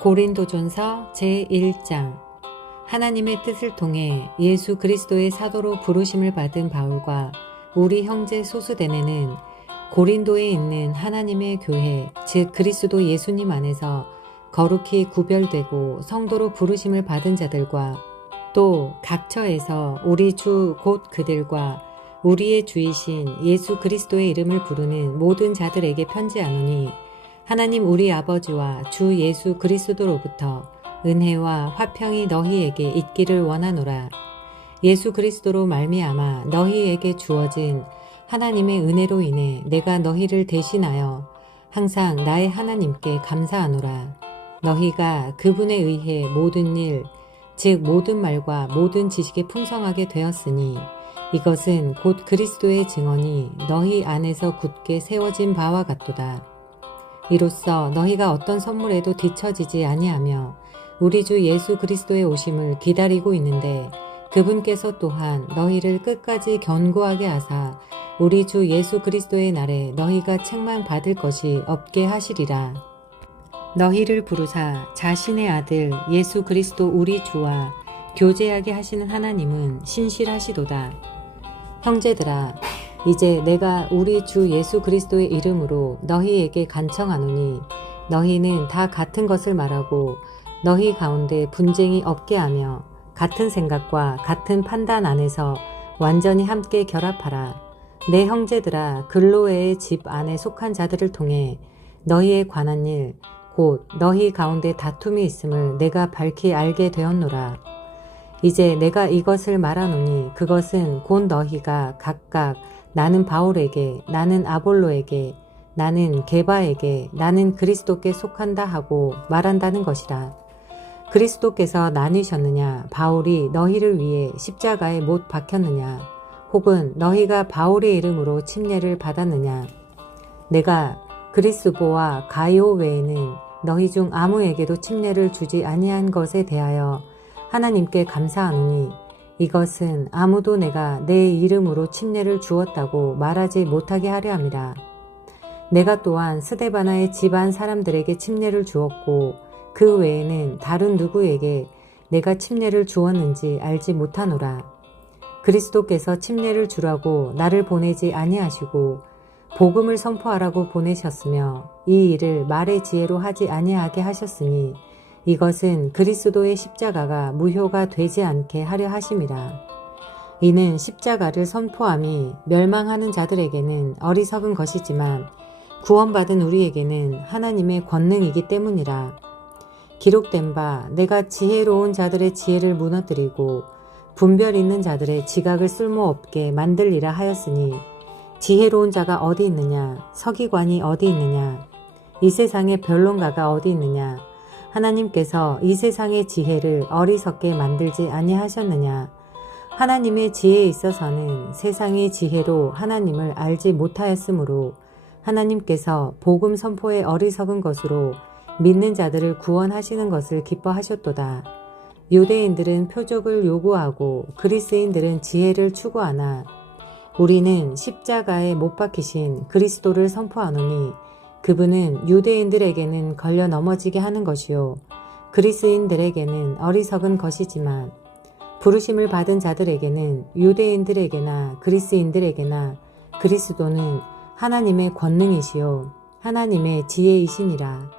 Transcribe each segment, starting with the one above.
고린도전서 제1장. 하나님의 뜻을 통해 예수 그리스도의 사도로 부르심을 받은 바울과 우리 형제 소수대네는 고린도에 있는 하나님의 교회, 즉 그리스도 예수님 안에서 거룩히 구별되고 성도로 부르심을 받은 자들과 또 각처에서 우리 주 곧 그들과 우리의 주이신 예수 그리스도의 이름을 부르는 모든 자들에게 편지하노니, 하나님 우리 아버지와 주 예수 그리스도로부터 은혜와 화평이 너희에게 있기를 원하노라. 예수 그리스도로 말미암아 너희에게 주어진 하나님의 은혜로 인해 내가 너희를 대신하여 항상 나의 하나님께 감사하노라. 너희가 그분에 의해 모든 일, 즉 모든 말과 모든 지식에 풍성하게 되었으니 이것은 곧 그리스도의 증언이 너희 안에서 굳게 세워진 바와 같도다. 이로써 너희가 어떤 선물에도 뒤처지지 아니하며 우리 주 예수 그리스도의 오심을 기다리고 있는데, 그분께서 또한 너희를 끝까지 견고하게 하사 우리 주 예수 그리스도의 날에 너희가 책망받을 것이 없게 하시리라. 너희를 부르사 자신의 아들 예수 그리스도 우리 주와 교제하게 하시는 하나님은 신실하시도다. 형제들아, 이제 내가 우리 주 예수 그리스도의 이름으로 너희에게 간청하노니, 너희는 다 같은 것을 말하고 너희 가운데 분쟁이 없게 하며 같은 생각과 같은 판단 안에서 완전히 함께 결합하라. 내 형제들아, 글로에의 집 안에 속한 자들을 통해 너희에 관한 일, 곧 너희 가운데 다툼이 있음을 내가 밝히 알게 되었노라. 이제 내가 이것을 말하노니 그것은 곧 너희가 각각 나는 바울에게, 나는 아볼로에게, 나는 게바에게, 나는 그리스도께 속한다 하고 말한다는 것이라. 그리스도께서 나뉘셨느냐? 바울이 너희를 위해 십자가에 못 박혔느냐? 혹은 너희가 바울의 이름으로 침례를 받았느냐? 내가 그리스보와 가이오 외에는 너희 중 아무에게도 침례를 주지 아니한 것에 대하여 하나님께 감사하노니, 이것은 아무도 내가 내 이름으로 침례를 주었다고 말하지 못하게 하려 함이라. 내가 또한 스데바나의 집안 사람들에게 침례를 주었고 그 외에는 다른 누구에게 내가 침례를 주었는지 알지 못하노라. 그리스도께서 침례를 주라고 나를 보내지 아니하시고 복음을 선포하라고 보내셨으며 이 일을 말의 지혜로 하지 아니하게 하셨으니 이것은 그리스도의 십자가가 무효가 되지 않게 하려 하심이라. 이는 십자가를 선포함이 멸망하는 자들에게는 어리석은 것이지만 구원받은 우리에게는 하나님의 권능이기 때문이라. 기록된 바 내가 지혜로운 자들의 지혜를 무너뜨리고 분별 있는 자들의 지각을 쓸모없게 만들리라 하였으니, 지혜로운 자가 어디 있느냐? 서기관이 어디 있느냐? 이 세상의 변론가가 어디 있느냐? 하나님께서 이 세상의 지혜를 어리석게 만들지 아니하셨느냐? 하나님의 지혜에 있어서는 세상의 지혜로 하나님을 알지 못하였으므로 하나님께서 복음 선포의 어리석은 것으로 믿는 자들을 구원하시는 것을 기뻐하셨도다. 유대인들은 표적을 요구하고 그리스인들은 지혜를 추구하나 우리는 십자가에 못 박히신 그리스도를 선포하노니, 그분은 유대인들에게는 걸려 넘어지게 하는 것이요 그리스인들에게는 어리석은 것이지만 부르심을 받은 자들에게는 유대인들에게나 그리스인들에게나 그리스도는 하나님의 권능이시요 하나님의 지혜이시니라.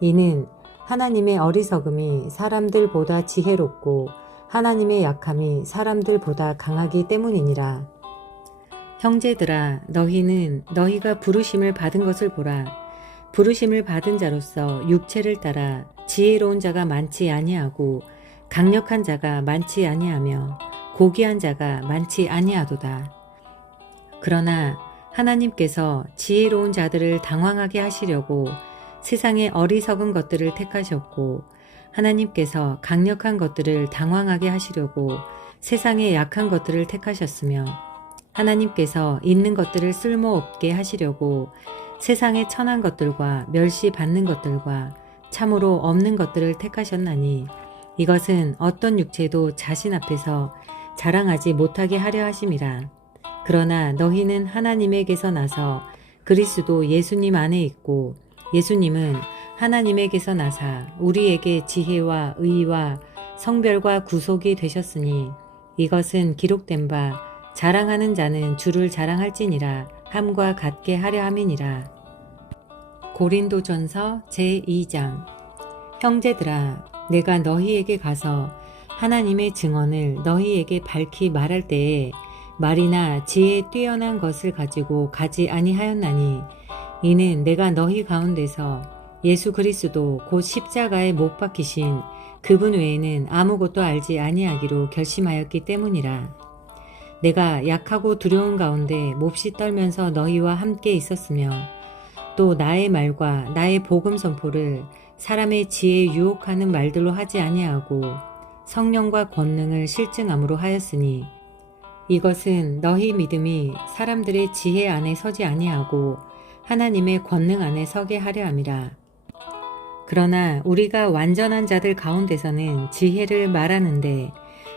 이는 하나님의 어리석음이 사람들보다 지혜롭고 하나님의 약함이 사람들보다 강하기 때문이니라. 형제들아, 너희는 너희가 부르심을 받은 것을 보라. 부르심을 받은 자로서 육체를 따라 지혜로운 자가 많지 아니하고 강력한 자가 많지 아니하며 고귀한 자가 많지 아니하도다. 그러나 하나님께서 지혜로운 자들을 당황하게 하시려고 세상의 어리석은 것들을 택하셨고, 하나님께서 강력한 것들을 당황하게 하시려고 세상의 약한 것들을 택하셨으며, 하나님께서 있는 것들을 쓸모없게 하시려고 세상의 천한 것들과 멸시받는 것들과 참으로 없는 것들을 택하셨나니, 이것은 어떤 육체도 자신 앞에서 자랑하지 못하게 하려 하심이라. 그러나 너희는 하나님에게서 나서 그리스도 예수님 안에 있고 예수님은 하나님에게서 나사 우리에게 지혜와 의와 성별과 구속이 되셨으니 이것은 기록된 바 자랑하는 자는 주를 자랑할지니라 함과 같게 하려 함이니라. 고린도전서 제2장. 형제들아, 내가 너희에게 가서 하나님의 증언을 너희에게 밝히 말할 때에 말이나 지혜에 뛰어난 것을 가지고 가지 아니하였나니 이는 내가 너희 가운데서 예수 그리스도 곧 십자가에 못 박히신 그분 외에는 아무것도 알지 아니하기로 결심하였기 때문이라. 내가 약하고 두려운 가운데 몹시 떨면서 너희와 함께 있었으며 또 나의 말과 나의 복음 선포를 사람의 지혜에 유혹하는 말들로 하지 아니하고 성령과 권능을 실증함으로 하였으니 이것은 너희 믿음이 사람들의 지혜 안에 서지 아니하고 하나님의 권능 안에 서게 하려 함이라. 그러나 우리가 완전한 자들 가운데서는 지혜를 말하는데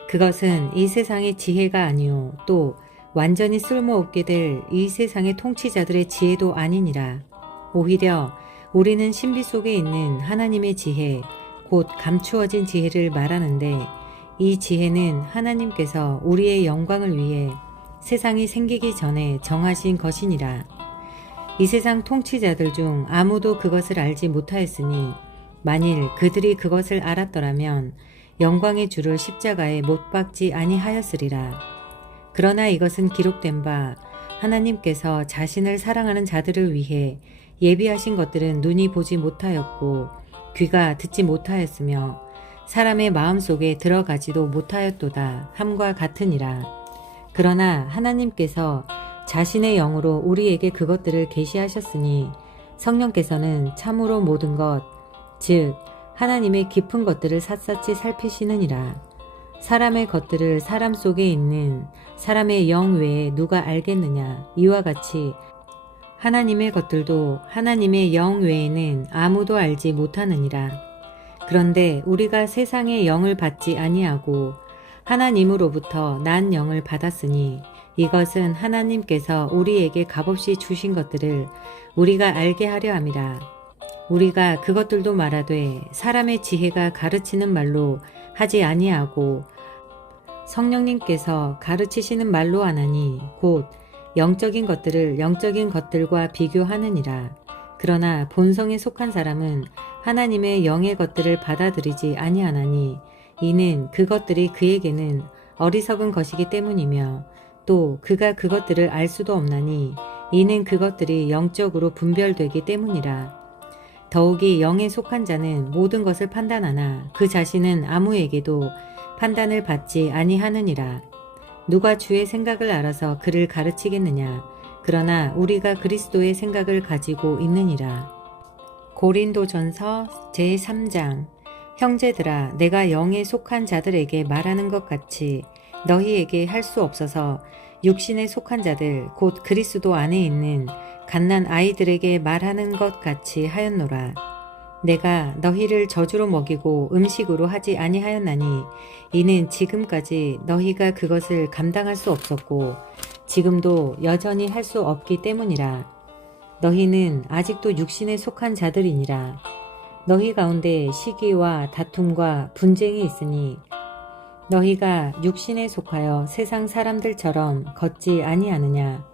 그것은 이 세상의 지혜가 아니요 또 완전히 쓸모없게 될 이 세상의 통치자들의 지혜도 아니니라. 오히려 우리는 신비 속에 있는 하나님의 지혜 곧 감추어진 지혜를 말하는데 이 지혜는 하나님께서 우리의 영광을 위해 세상이 생기기 전에 정하신 것이니라. 이 세상 통치자들 중 아무도 그것을 알지 못하였으니 만일 그들이 그것을 알았더라면 영광의 주를 십자가에 못 박지 아니하였으리라. 그러나 이것은 기록된 바 하나님께서 자신을 사랑하는 자들을 위해 예비하신 것들은 눈이 보지 못하였고 귀가 듣지 못하였으며 사람의 마음속에 들어가지도 못하였도다 함과 같으니라. 그러나 하나님께서 자신의 영으로 우리에게 그것들을 계시하셨으니 성령께서는 참으로 모든 것, 즉 하나님의 깊은 것들을 샅샅이 살피시느니라. 사람의 것들을 사람 속에 있는 사람의 영 외에 누가 알겠느냐. 이와 같이 하나님의 것들도 하나님의 영 외에는 아무도 알지 못하느니라. 그런데 우리가 세상의 영을 받지 아니하고 하나님으로부터 난 영을 받았으니 이것은 하나님께서 우리에게 값없이 주신 것들을 우리가 알게 하려 함이라. 우리가 그것들도 말하되 사람의 지혜가 가르치는 말로 하지 아니하고 성령님께서 가르치시는 말로 하나니 곧 영적인 것들을 영적인 것들과 비교하느니라. 그러나 본성에 속한 사람은 하나님의 영의 것들을 받아들이지 아니하나니 이는 그것들이 그에게는 어리석은 것이기 때문이며 또 그가 그것들을 알 수도 없나니 이는 그것들이 영적으로 분별되기 때문이라. 더욱이 영에 속한 자는 모든 것을 판단하나 그 자신은 아무에게도 판단을 받지 아니하느니라. 누가 주의 생각을 알아서 그를 가르치겠느냐. 그러나 우리가 그리스도의 생각을 가지고 있느니라. 고린도전서 제3장. 형제들아, 내가 영에 속한 자들에게 말하는 것 같이 너희에게 할 수 없어서 육신에 속한 자들 곧 그리스도 안에 있는 갓난 아이들에게 말하는 것 같이 하였노라. 내가 너희를 저주로 먹이고 음식으로 하지 아니하였나니 이는 지금까지 너희가 그것을 감당할 수 없었고 지금도 여전히 할 수 없기 때문이라. 너희는 아직도 육신에 속한 자들이니라. 너희 가운데 시기와 다툼과 분쟁이 있으니 너희가 육신에 속하여 세상 사람들처럼 걷지 아니하느냐.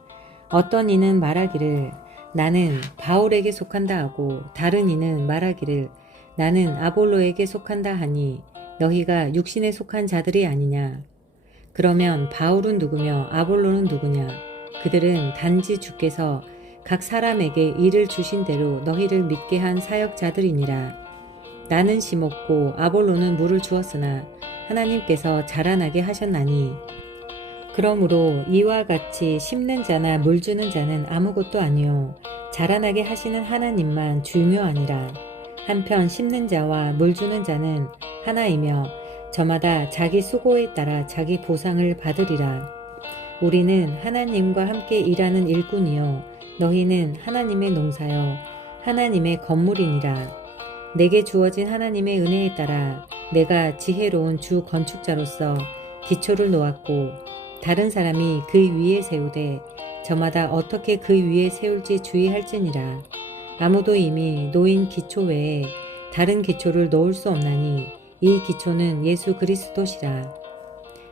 어떤 이는 말하기를 나는 바울에게 속한다 하고 다른 이는 말하기를 나는 아볼로에게 속한다 하니 너희가 육신에 속한 자들이 아니냐. 그러면 바울은 누구며 아볼로는 누구냐. 그들은 단지 주께서 각 사람에게 일을 주신 대로 너희를 믿게 한 사역자들이니라. 나는 심었고 아볼로는 물을 주었으나 하나님께서 자라나게 하셨나니 그러므로 이와 같이 심는 자나 물 주는 자는 아무것도 아니요 자라나게 하시는 하나님만 중요하니라. 한편 심는 자와 물 주는 자는 하나이며 저마다 자기 수고에 따라 자기 보상을 받으리라. 우리는 하나님과 함께 일하는 일꾼이요 너희는 하나님의 농사요 하나님의 건물이니라. 내게 주어진 하나님의 은혜에 따라 내가 지혜로운 주 건축자로서 기초를 놓았고 다른 사람이 그 위에 세우되 저마다 어떻게 그 위에 세울지 주의할지니라. 아무도 이미 놓인 기초 외에 다른 기초를 놓을 수 없나니 이 기초는 예수 그리스도시라.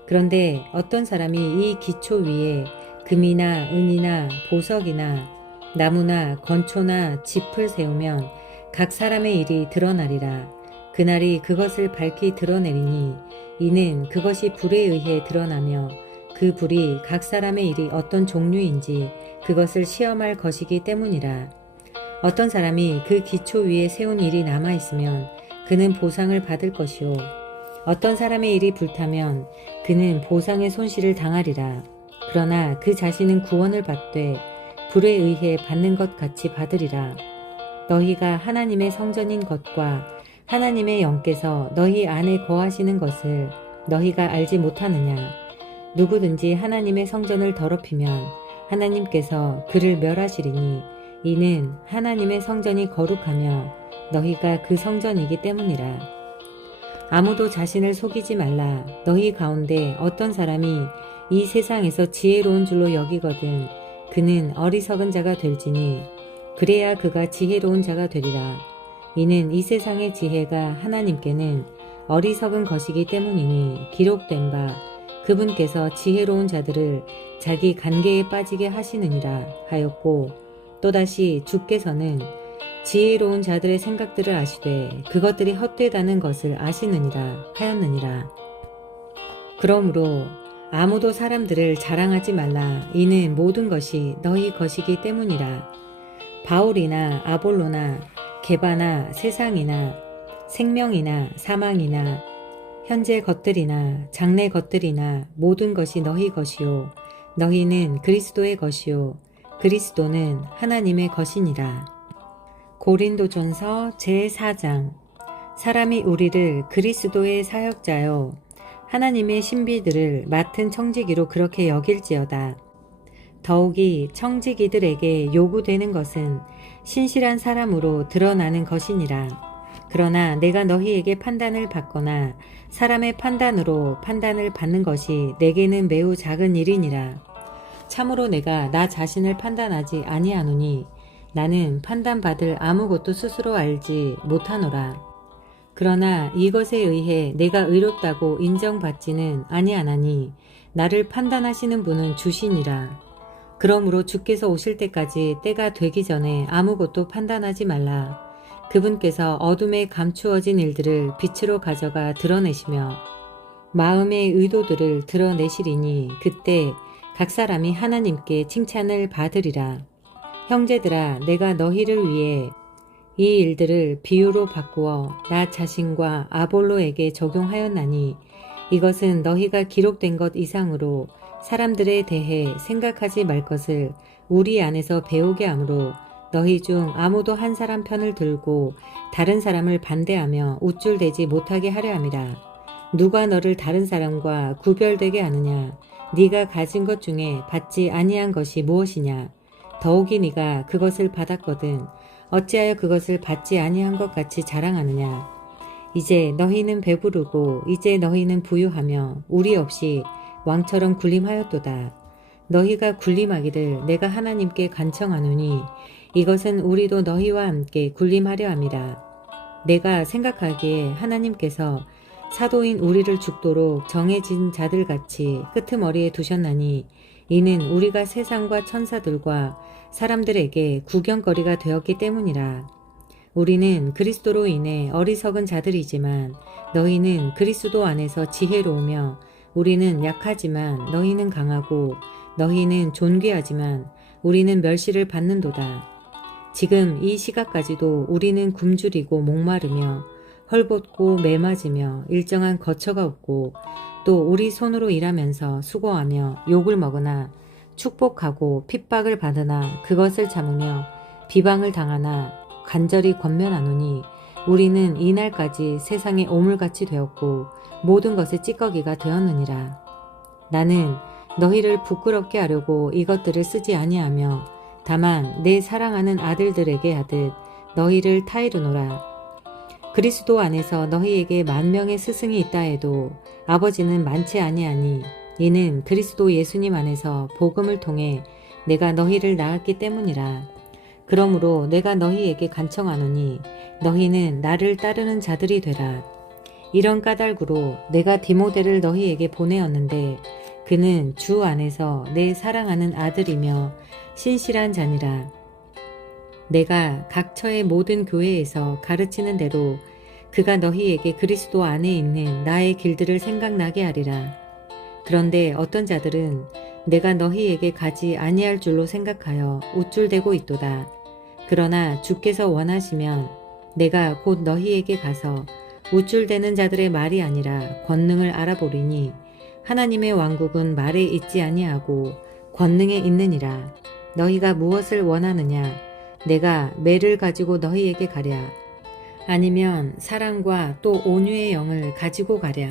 그런데 어떤 사람이 이 기초 위에 금이나 은이나 보석이나 나무나 건초나 짚을 세우면 각 사람의 일이 드러나리라. 그날이 그것을 밝히 드러내리니 이는 그것이 불에 의해 드러나며 그 불이 각 사람의 일이 어떤 종류인지 그것을 시험할 것이기 때문이라. 어떤 사람이 그 기초 위에 세운 일이 남아있으면 그는 보상을 받을 것이요. 어떤 사람의 일이 불타면 그는 보상의 손실을 당하리라. 그러나 그 자신은 구원을 받되 불에 의해 받는 것 같이 받으리라. 너희가 하나님의 성전인 것과 하나님의 영께서 너희 안에 거하시는 것을 너희가 알지 못하느냐. 누구든지 하나님의 성전을 더럽히면 하나님께서 그를 멸하시리니 이는 하나님의 성전이 거룩하며 너희가 그 성전이기 때문이라. 아무도 자신을 속이지 말라. 너희 가운데 어떤 사람이 이 세상에서 지혜로운 줄로 여기거든 그는 어리석은 자가 될지니 그래야 그가 지혜로운 자가 되리라. 이는 이 세상의 지혜가 하나님께는 어리석은 것이기 때문이니 기록된 바 그분께서 지혜로운 자들을 자기 간계에 빠지게 하시느니라 하였고 또다시 주께서는 지혜로운 자들의 생각들을 아시되 그것들이 헛되다는 것을 아시느니라 하였느니라. 그러므로 아무도 사람들을 자랑하지 말라. 이는 모든 것이 너희 것이기 때문이라. 바울이나 아볼로나 게바나 세상이나 생명이나 사망이나 현재 것들이나 장래 것들이나 모든 것이 너희 것이요 너희는 그리스도의 것이요 그리스도는 하나님의 것이니라. 고린도전서 제4장. 사람이 우리를 그리스도의 사역자요 하나님의 신비들을 맡은 청지기로 그렇게 여길지어다. 더욱이 청지기들에게 요구되는 것은 신실한 사람으로 드러나는 것이니라. 그러나 내가 너희에게 판단을 받거나 사람의 판단으로 판단을 받는 것이 내게는 매우 작은 일이니라. 참으로 내가 나 자신을 판단하지 아니하노니 나는 판단받을 아무것도 스스로 알지 못하노라. 그러나 이것에 의해 내가 의롭다고 인정받지는 아니하나니 나를 판단하시는 분은 주시니라. 그러므로 주께서 오실 때까지 때가 되기 전에 아무것도 판단하지 말라. 그분께서 어둠에 감추어진 일들을 빛으로 가져가 드러내시며 마음의 의도들을 드러내시리니 그때 각 사람이 하나님께 칭찬을 받으리라. 형제들아, 내가 너희를 위해 이 일들을 비유로 바꾸어 나 자신과 아볼로에게 적용하였나니 이것은 너희가 기록된 것 이상으로 사람들에 대해 생각하지 말 것을 우리 안에서 배우게 하므로 너희 중 아무도 한 사람 편을 들고 다른 사람을 반대하며 우쭐대지 못하게 하려 함이라. 누가 너를 다른 사람과 구별되게 하느냐? 네가 가진 것 중에 받지 아니한 것이 무엇이냐? 더욱이 네가 그것을 받았거든 어찌하여 그것을 받지 아니한 것 같이 자랑하느냐? 이제 너희는 배부르고 이제 너희는 부유하며 우리 없이 왕처럼 군림하였도다. 너희가 군림하기를 내가 하나님께 간청하노니 이것은 우리도 너희와 함께 군림하려 함이라. 내가 생각하기에 하나님께서 사도인 우리를 죽도록 정해진 자들같이 끄트머리에 두셨나니 이는 우리가 세상과 천사들과 사람들에게 구경거리가 되었기 때문이라. 우리는 그리스도로 인해 어리석은 자들이지만 너희는 그리스도 안에서 지혜로우며 우리는 약하지만 너희는 강하고 너희는 존귀하지만 우리는 멸시를 받는도다. 지금 이 시각까지도 우리는 굶주리고 목마르며 헐벗고 매맞으며 일정한 거처가 없고 또 우리 손으로 일하면서 수고하며 욕을 먹으나 축복하고 핍박을 받으나 그것을 참으며 비방을 당하나 간절히 권면하노니 우리는 이날까지 세상의 오물같이 되었고 모든 것의 찌꺼기가 되었느니라. 나는 너희를 부끄럽게 하려고 이것들을 쓰지 아니하며 다만 내 사랑하는 아들들에게 하듯 너희를 타이르노라. 그리스도 안에서 너희에게 10,000명의 스승이 있다 해도 아버지는 많지 아니하니 이는 그리스도 예수님 안에서 복음을 통해 내가 너희를 낳았기 때문이라. 그러므로 내가 너희에게 간청하노니 너희는 나를 따르는 자들이 되라. 이런 까닭으로 내가 디모데를 너희에게 보내었는데 그는 주 안에서 내 사랑하는 아들이며 신실한 자니라. 내가 각처의 모든 교회에서 가르치는 대로 그가 너희에게 그리스도 안에 있는 나의 길들을 생각나게 하리라. 그런데 어떤 자들은 내가 너희에게 가지 아니할 줄로 생각하여 우쭐대고 있도다. 그러나 주께서 원하시면 내가 곧 너희에게 가서 우쭐대는 자들의 말이 아니라 권능을 알아보리니 하나님의 왕국은 말에 있지 아니하고 권능에 있느니라. 너희가 무엇을 원하느냐? 내가 매를 가지고 너희에게 가랴? 아니면 사랑과 또 온유의 영을 가지고 가랴?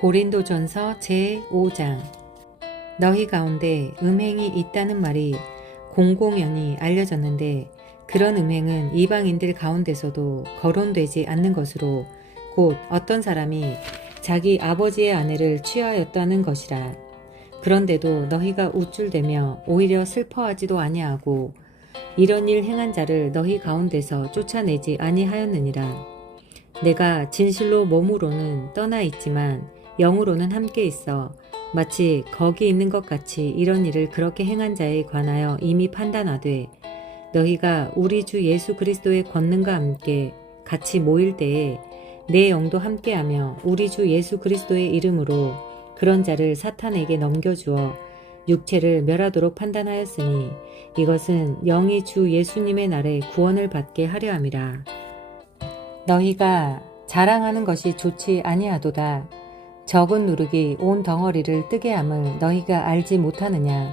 고린도전서 제5장. 너희 가운데 음행이 있다는 말이 공공연히 알려졌는데 그런 음행은 이방인들 가운데서도 거론되지 않는 것으로 곧 어떤 사람이 자기 아버지의 아내를 취하였다는 것이라. 그런데도 너희가 우쭐대며 오히려 슬퍼하지도 아니하고 이런 일 행한 자를 너희 가운데서 쫓아내지 아니하였느니라. 내가 진실로 몸으로는 떠나 있지만 영으로는 함께 있어 마치 거기 있는 것 같이 이런 일을 그렇게 행한 자에 관하여 이미 판단하되 너희가 우리 주 예수 그리스도의 권능과 함께 같이 모일 때에 내 영도 함께하며 우리 주 예수 그리스도의 이름으로 그런 자를 사탄에게 넘겨주어 육체를 멸하도록 판단하였으니 이것은 영이 주 예수님의 날에 구원을 받게 하려 함이라. 너희가 자랑하는 것이 좋지 아니하도다. 적은 누룩이 온 덩어리를 뜨게 함을 너희가 알지 못하느냐.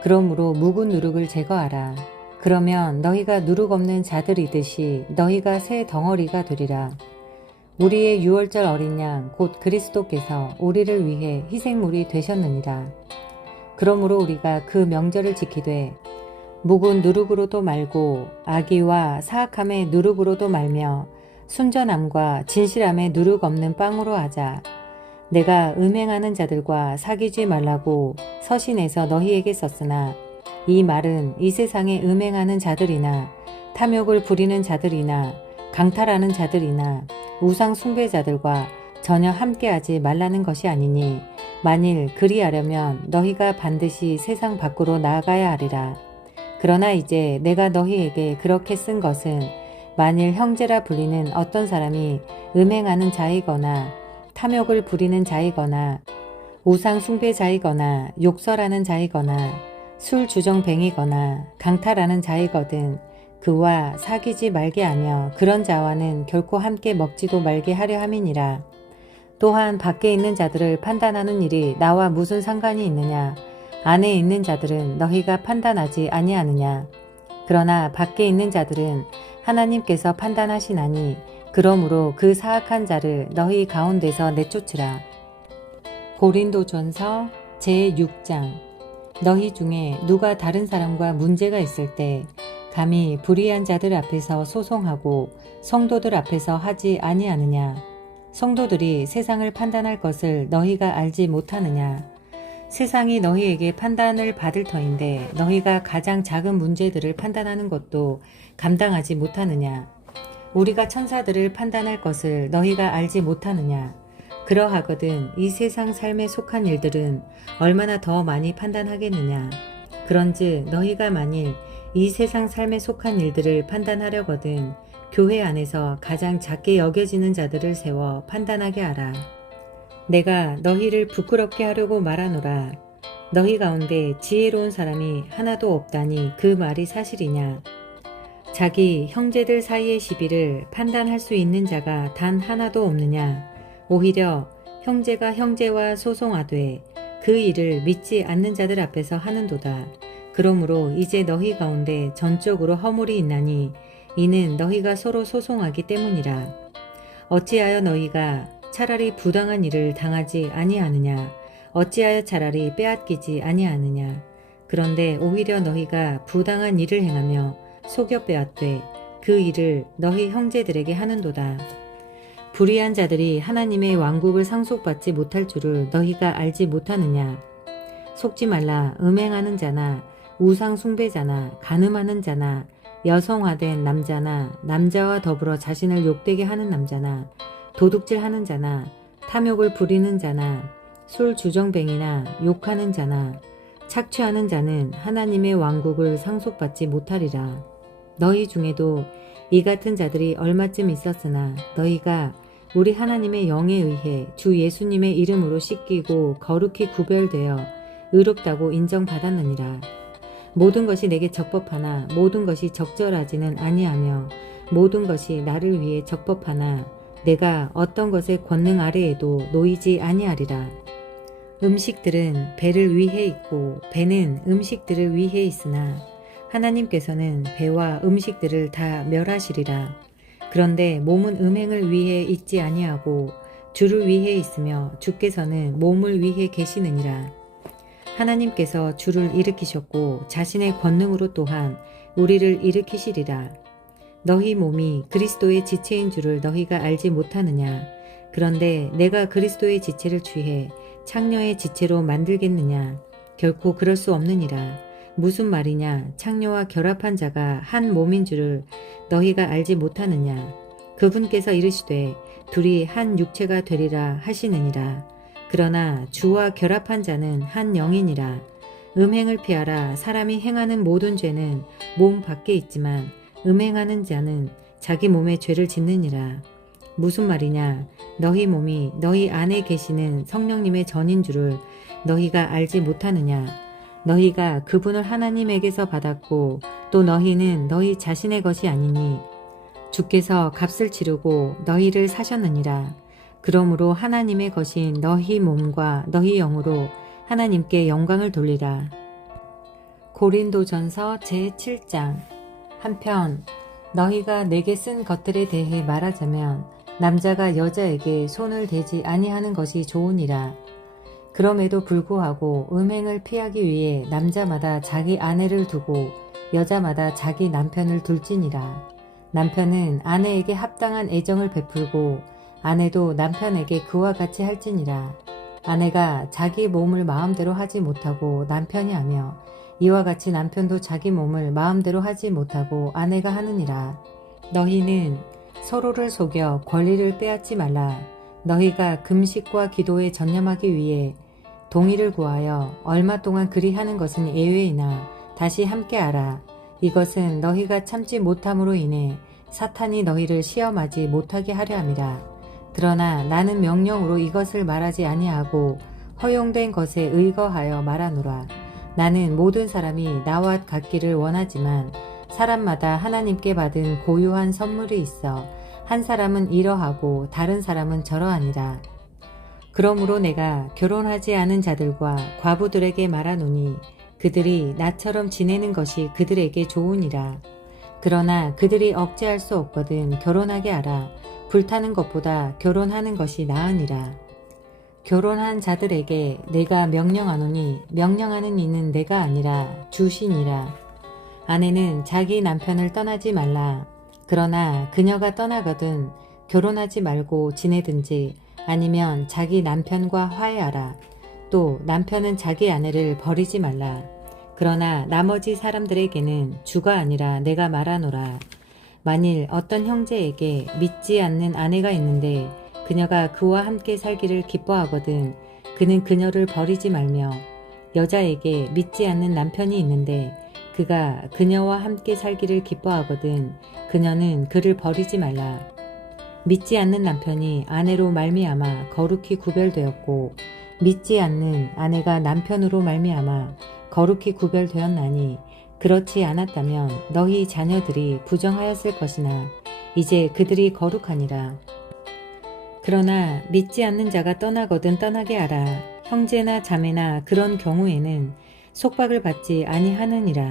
그러므로 묵은 누룩을 제거하라. 그러면 너희가 누룩 없는 자들이듯이 너희가 새 덩어리가 되리라. 우리의 유월절 어린 양 곧 그리스도께서 우리를 위해 희생물이 되셨느니라. 그러므로 우리가 그 명절을 지키되 묵은 누룩으로도 말고 악의와 사악함의 누룩으로도 말며 순전함과 진실함의 누룩 없는 빵으로 하자. 내가 음행하는 자들과 사귀지 말라고 서신에서 너희에게 썼으나 이 말은 이 세상에 음행하는 자들이나 탐욕을 부리는 자들이나 강탈하는 자들이나 우상 숭배자들과 전혀 함께하지 말라는 것이 아니니 만일 그리하려면 너희가 반드시 세상 밖으로 나아가야 하리라. 그러나 이제 내가 너희에게 그렇게 쓴 것은 만일 형제라 불리는 어떤 사람이 음행하는 자이거나 탐욕을 부리는 자이거나 우상 숭배자이거나 욕설하는 자이거나 술 주정뱅이거나 강탈하는 자이거든 그와 사귀지 말게 하며 그런 자와는 결코 함께 먹지도 말게 하려 함이니라. 또한 밖에 있는 자들을 판단하는 일이 나와 무슨 상관이 있느냐. 안에 있는 자들은 너희가 판단하지 아니하느냐. 그러나 밖에 있는 자들은 하나님께서 판단하시나니 그러므로 그 사악한 자를 너희 가운데서 내쫓으라. 고린도전서 제6장. 너희 중에 누가 다른 사람과 문제가 있을 때 감히 불의한 자들 앞에서 소송하고 성도들 앞에서 하지 아니하느냐. 성도들이 세상을 판단할 것을 너희가 알지 못하느냐. 세상이 너희에게 판단을 받을 터인데 너희가 가장 작은 문제들을 판단하는 것도 감당하지 못하느냐. 우리가 천사들을 판단할 것을 너희가 알지 못하느냐. 그러하거든 이 세상 삶에 속한 일들은 얼마나 더 많이 판단하겠느냐. 그런즉 너희가 만일 이 세상 삶에 속한 일들을 판단하려거든 교회 안에서 가장 작게 여겨지는 자들을 세워 판단하게 하라. 내가 너희를 부끄럽게 하려고 말하노라. 너희 가운데 지혜로운 사람이 하나도 없다니 그 말이 사실이냐. 자기 형제들 사이의 시비를 판단할 수 있는 자가 단 하나도 없느냐. 오히려 형제가 형제와 소송하되 그 일을 믿지 않는 자들 앞에서 하는도다. 그러므로 이제 너희 가운데 전적으로 허물이 있나니 이는 너희가 서로 소송하기 때문이라. 어찌하여 너희가 차라리 부당한 일을 당하지 아니하느냐. 어찌하여 차라리 빼앗기지 아니하느냐. 그런데 오히려 너희가 부당한 일을 행하며 속여 빼앗되 그 일을 너희 형제들에게 하는도다. 불의한 자들이 하나님의 왕국을 상속받지 못할 줄을 너희가 알지 못하느냐. 속지 말라. 음행하는 자나 우상 숭배자나 간음하는 자나 여성화된 남자나 남자와 더불어 자신을 욕되게 하는 남자나 도둑질하는 자나 탐욕을 부리는 자나 술 주정뱅이나 욕하는 자나 착취하는 자는 하나님의 왕국을 상속받지 못하리라. 너희 중에도 이 같은 자들이 얼마쯤 있었으나 너희가 우리 하나님의 영에 의해 주 예수님의 이름으로 씻기고 거룩히 구별되어 의롭다고 인정받았느니라. 모든 것이 내게 적법하나 모든 것이 적절하지는 아니하며 모든 것이 나를 위해 적법하나 내가 어떤 것의 권능 아래에도 놓이지 아니하리라. 음식들은 배를 위해 있고 배는 음식들을 위해 있으나 하나님께서는 배와 음식들을 다 멸하시리라. 그런데 몸은 음행을 위해 있지 아니하고 주를 위해 있으며 주께서는 몸을 위해 계시느니라. 하나님께서 주를 일으키셨고 자신의 권능으로 또한 우리를 일으키시리라. 너희 몸이 그리스도의 지체인 줄을 너희가 알지 못하느냐? 그런데 내가 그리스도의 지체를 취해 창녀의 지체로 만들겠느냐? 결코 그럴 수 없느니라. 무슨 말이냐? 창녀와 결합한 자가 한 몸인 줄을 너희가 알지 못하느냐? 그분께서 이르시되 둘이 한 육체가 되리라 하시느니라. 그러나 주와 결합한 자는 한 영이니라. 음행을 피하라. 사람이 행하는 모든 죄는 몸 밖에 있지만 음행하는 자는 자기 몸에 죄를 짓느니라. 무슨 말이냐? 너희 몸이 너희 안에 계시는 성령님의 전인 줄을 너희가 알지 못하느냐? 너희가 그분을 하나님에게서 받았고 또 너희는 너희 자신의 것이 아니니 주께서 값을 치르고 너희를 사셨느니라. 그러므로 하나님의 것인 너희 몸과 너희 영으로 하나님께 영광을 돌리라. 고린도전서 제7장. 한편 너희가 내게 쓴 것들에 대해 말하자면 남자가 여자에게 손을 대지 아니하는 것이 좋으니라. 그럼에도 불구하고 음행을 피하기 위해 남자마다 자기 아내를 두고 여자마다 자기 남편을 둘지니라. 남편은 아내에게 합당한 애정을 베풀고 아내도 남편에게 그와 같이 할지니라. 아내가 자기 몸을 마음대로 하지 못하고 남편이 하며 이와 같이 남편도 자기 몸을 마음대로 하지 못하고 아내가 하느니라. 너희는 서로를 속여 권리를 빼앗지 말라. 너희가 금식과 기도에 전념하기 위해 동의를 구하여 얼마 동안 그리 하는 것은 예외이나 다시 함께하라. 이것은 너희가 참지 못함으로 인해 사탄이 너희를 시험하지 못하게 하려 함이라. 그러나 나는 명령으로 이것을 말하지 아니하고 허용된 것에 의거하여 말하노라. 나는 모든 사람이 나와 같기를 원하지만 사람마다 하나님께 받은 고유한 선물이 있어 한 사람은 이러하고 다른 사람은 저러하니라. 그러므로 내가 결혼하지 않은 자들과 과부들에게 말하노니 그들이 나처럼 지내는 것이 그들에게 좋으니라. 그러나 그들이 억제할 수 없거든 결혼하게 하라. 불타는 것보다 결혼하는 것이 나으니라. 결혼한 자들에게 내가 명령하노니 명령하는 이는 내가 아니라 주시니라. 아내는 자기 남편을 떠나지 말라. 그러나 그녀가 떠나거든 결혼하지 말고 지내든지 아니면 자기 남편과 화해하라. 또 남편은 자기 아내를 버리지 말라. 그러나 나머지 사람들에게는 주가 아니라 내가 말하노라. 만일 어떤 형제에게 믿지 않는 아내가 있는데 그녀가 그와 함께 살기를 기뻐하거든 그는 그녀를 버리지 말며 여자에게 믿지 않는 남편이 있는데 그가 그녀와 함께 살기를 기뻐하거든 그녀는 그를 버리지 말라. 믿지 않는 남편이 아내로 말미암아 거룩히 구별되었고 믿지 않는 아내가 남편으로 말미암아 거룩히 구별되었나니 그렇지 않았다면 너희 자녀들이 부정하였을 것이나 이제 그들이 거룩하니라. 그러나 믿지 않는 자가 떠나거든 떠나게 하라. 형제나 자매나 그런 경우에는 속박을 받지 아니하느니라.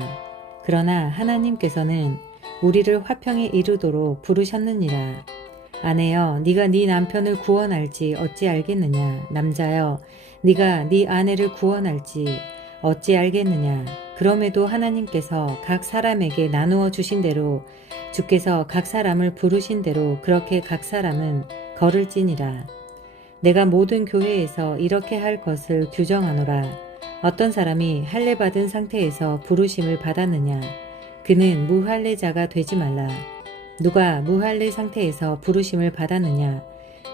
그러나 하나님께서는 우리를 화평에 이르도록 부르셨느니라. 아내여 네가 네 남편을 구원할지 어찌 알겠느냐. 남자여 네가 네 아내를 구원할지 어찌 알겠느냐. 그럼에도 하나님께서 각 사람에게 나누어 주신 대로 주께서 각 사람을 부르신 대로 그렇게 각 사람은 걸을지니라. 내가 모든 교회에서 이렇게 할 것을 규정하노라. 어떤 사람이 할례 받은 상태에서 부르심을 받았느냐. 그는 무할례자가 되지 말라. 누가 무할례 상태에서 부르심을 받았느냐?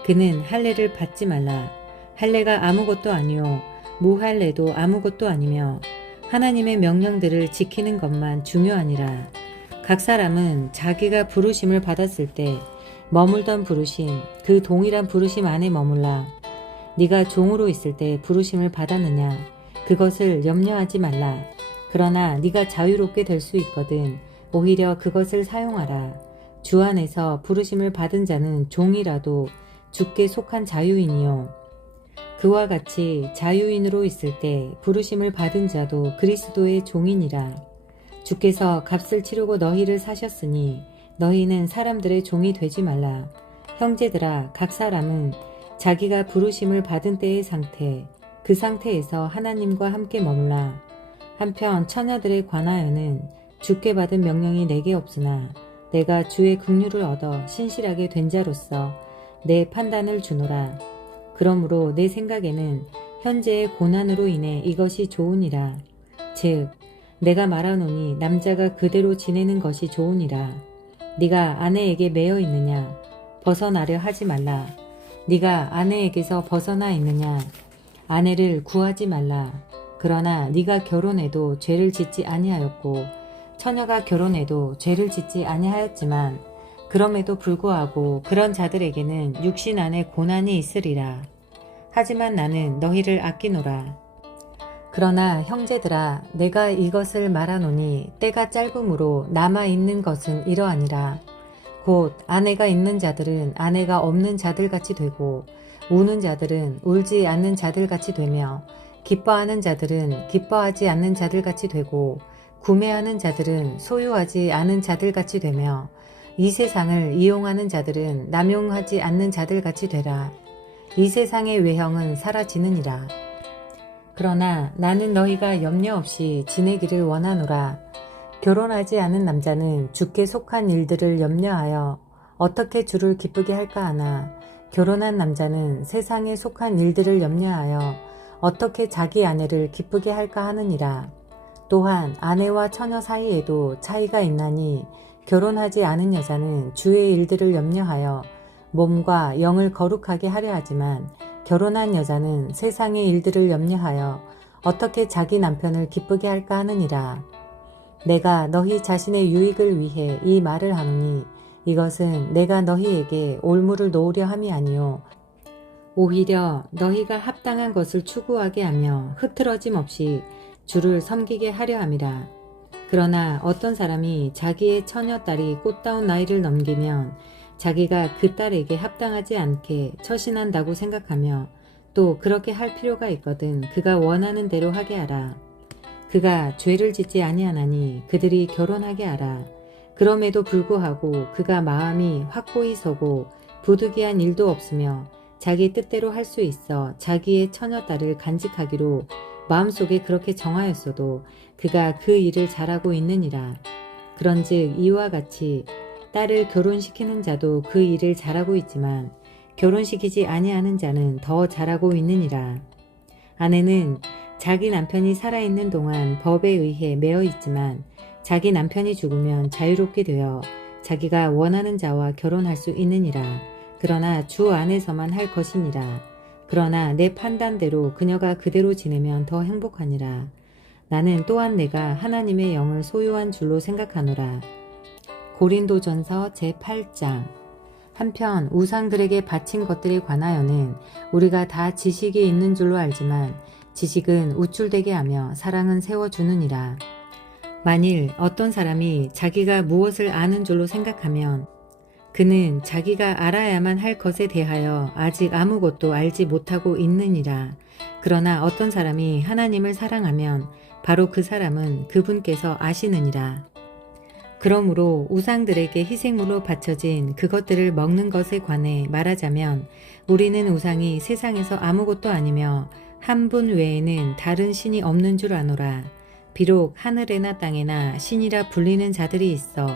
그는 할례를 받지 말라. 할례가 아무것도 아니요 무할례도 아무것도 아니며 하나님의 명령들을 지키는 것만 중요하니라. 각 사람은 자기가 부르심을 받았을 때 머물던 부르심, 그 동일한 부르심 안에 머물라. 네가 종으로 있을 때 부르심을 받았느냐? 그것을 염려하지 말라. 그러나 네가 자유롭게 될 수 있거든 오히려 그것을 사용하라. 주 안에서 부르심을 받은 자는 종이라도 주께 속한 자유인이요. 그와 같이 자유인으로 있을 때 부르심을 받은 자도 그리스도의 종이니라. 주께서 값을 치르고 너희를 사셨으니 너희는 사람들의 종이 되지 말라. 형제들아, 각 사람은 자기가 부르심을 받은 때의 상태, 그 상태에서 하나님과 함께 머물라. 한편 처녀들에 관하여는 주께 받은 명령이 내게 없으나 내가 주의 긍휼을 얻어 신실하게 된 자로서 내 판단을 주노라. 그러므로 내 생각에는 현재의 고난으로 인해 이것이 좋으니라. 즉 내가 말하노니 남자가 그대로 지내는 것이 좋으니라. 네가 아내에게 매여 있느냐? 벗어나려 하지 말라. 네가 아내에게서 벗어나 있느냐? 아내를 구하지 말라. 그러나 네가 결혼해도 죄를 짓지 아니하였고 처녀가 결혼해도 죄를 짓지 아니하였지만 그럼에도 불구하고 그런 자들에게는 육신 안에 고난이 있으리라. 하지만 나는 너희를 아끼노라. 그러나 형제들아, 내가 이것을 말하노니 때가 짧음으로 남아있는 것은 이러하니라. 곧 아내가 있는 자들은 아내가 없는 자들같이 되고 우는 자들은 울지 않는 자들같이 되며 기뻐하는 자들은 기뻐하지 않는 자들같이 되고 구매하는 자들은 소유하지 않은 자들같이 되며 이 세상을 이용하는 자들은 남용하지 않는 자들같이 되라. 이 세상의 외형은 사라지느니라. 그러나 나는 너희가 염려 없이 지내기를 원하노라. 결혼하지 않은 남자는 주께 속한 일들을 염려하여 어떻게 주를 기쁘게 할까 하나 결혼한 남자는 세상에 속한 일들을 염려하여 어떻게 자기 아내를 기쁘게 할까 하느니라. 또한 아내와 처녀 사이에도 차이가 있나니 결혼하지 않은 여자는 주의 일들을 염려하여 몸과 영을 거룩하게 하려 하지만 결혼한 여자는 세상의 일들을 염려하여 어떻게 자기 남편을 기쁘게 할까 하느니라. 내가 너희 자신의 유익을 위해 이 말을 하노니 이것은 내가 너희에게 올무를 놓으려 함이 아니요 오히려 너희가 합당한 것을 추구하게 하며 흐트러짐 없이 주를 섬기게 하려 함이라. 그러나 어떤 사람이 자기의 처녀딸이 꽃다운 나이를 넘기면 자기가 그 딸에게 합당하지 않게 처신한다고 생각하며 또 그렇게 할 필요가 있거든 그가 원하는 대로 하게 하라. 그가 죄를 짓지 아니하나니 그들이 결혼하게 하라. 그럼에도 불구하고 그가 마음이 확고히 서고 부득이한 일도 없으며 자기 뜻대로 할 수 있어 자기의 처녀딸을 간직하기로 마음속에 그렇게 정하였어도 그가 그 일을 잘하고 있느니라. 그런즉 이와 같이 딸을 결혼시키는 자도 그 일을 잘하고 있지만 결혼시키지 아니하는 자는 더 잘하고 있느니라. 아내는 자기 남편이 살아있는 동안 법에 의해 매어 있지만 자기 남편이 죽으면 자유롭게 되어 자기가 원하는 자와 결혼할 수 있느니라. 그러나 주 안에서만 할 것이니라. 그러나 내 판단대로 그녀가 그대로 지내면 더 행복하니라. 나는 또한 내가 하나님의 영을 소유한 줄로 생각하노라. 고린도전서 제8장. 한편 우상들에게 바친 것들에 관하여는 우리가 다 지식이 있는 줄로 알지만 지식은 우쭐되게 하며 사랑은 세워주느니라. 만일 어떤 사람이 자기가 무엇을 아는 줄로 생각하면 그는 자기가 알아야만 할 것에 대하여 아직 아무것도 알지 못하고 있느니라. 그러나 어떤 사람이 하나님을 사랑하면 바로 그 사람은 그분께서 아시느니라. 그러므로 우상들에게 희생물로 바쳐진 그것들을 먹는 것에 관해 말하자면 우리는 우상이 세상에서 아무것도 아니며 한 분 외에는 다른 신이 없는 줄 아노라. 비록 하늘에나 땅에나 신이라 불리는 자들이 있어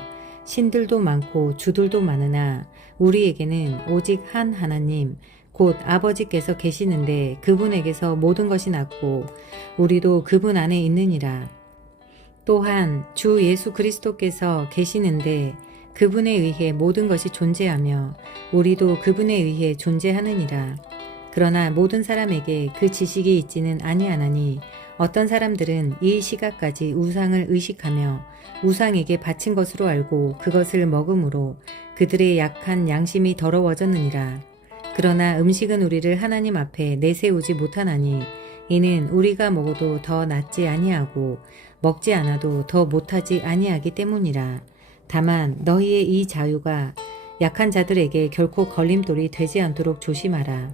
신들도 많고 주들도 많으나 우리에게는 오직 한 하나님 곧 아버지께서 계시는데 그분에게서 모든 것이 났고 우리도 그분 안에 있느니라. 또한 주 예수 그리스도께서 계시는데 그분에 의해 모든 것이 존재하며 우리도 그분에 의해 존재하느니라. 그러나 모든 사람에게 그 지식이 있지는 아니하나니 어떤 사람들은 이 시각까지 우상을 의식하며 우상에게 바친 것으로 알고 그것을 먹음으로 그들의 약한 양심이 더러워졌느니라. 그러나 음식은 우리를 하나님 앞에 내세우지 못하나니 이는 우리가 먹어도 더 낫지 아니하고 먹지 않아도 더 못하지 아니하기 때문이라. 다만 너희의 이 자유가 약한 자들에게 결코 걸림돌이 되지 않도록 조심하라.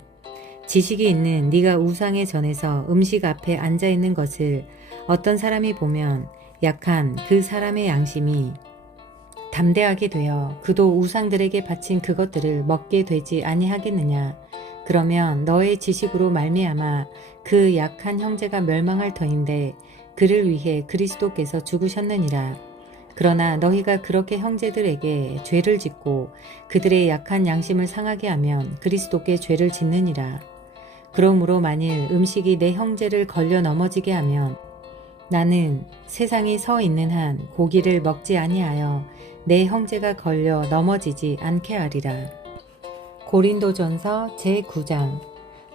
지식이 있는 네가 우상의 전에서 음식 앞에 앉아 있는 것을 어떤 사람이 보면 약한 그 사람의 양심이 담대하게 되어 그도 우상들에게 바친 그것들을 먹게 되지 아니하겠느냐. 그러면 너의 지식으로 말미암아 그 약한 형제가 멸망할 터인데 그를 위해 그리스도께서 죽으셨느니라. 그러나 너희가 그렇게 형제들에게 죄를 짓고 그들의 약한 양심을 상하게 하면 그리스도께 죄를 짓느니라. 그러므로 만일 음식이 내 형제를 걸려 넘어지게 하면 나는 세상이 서 있는 한 고기를 먹지 아니하여 내 형제가 걸려 넘어지지 않게 하리라. 고린도전서 제9장.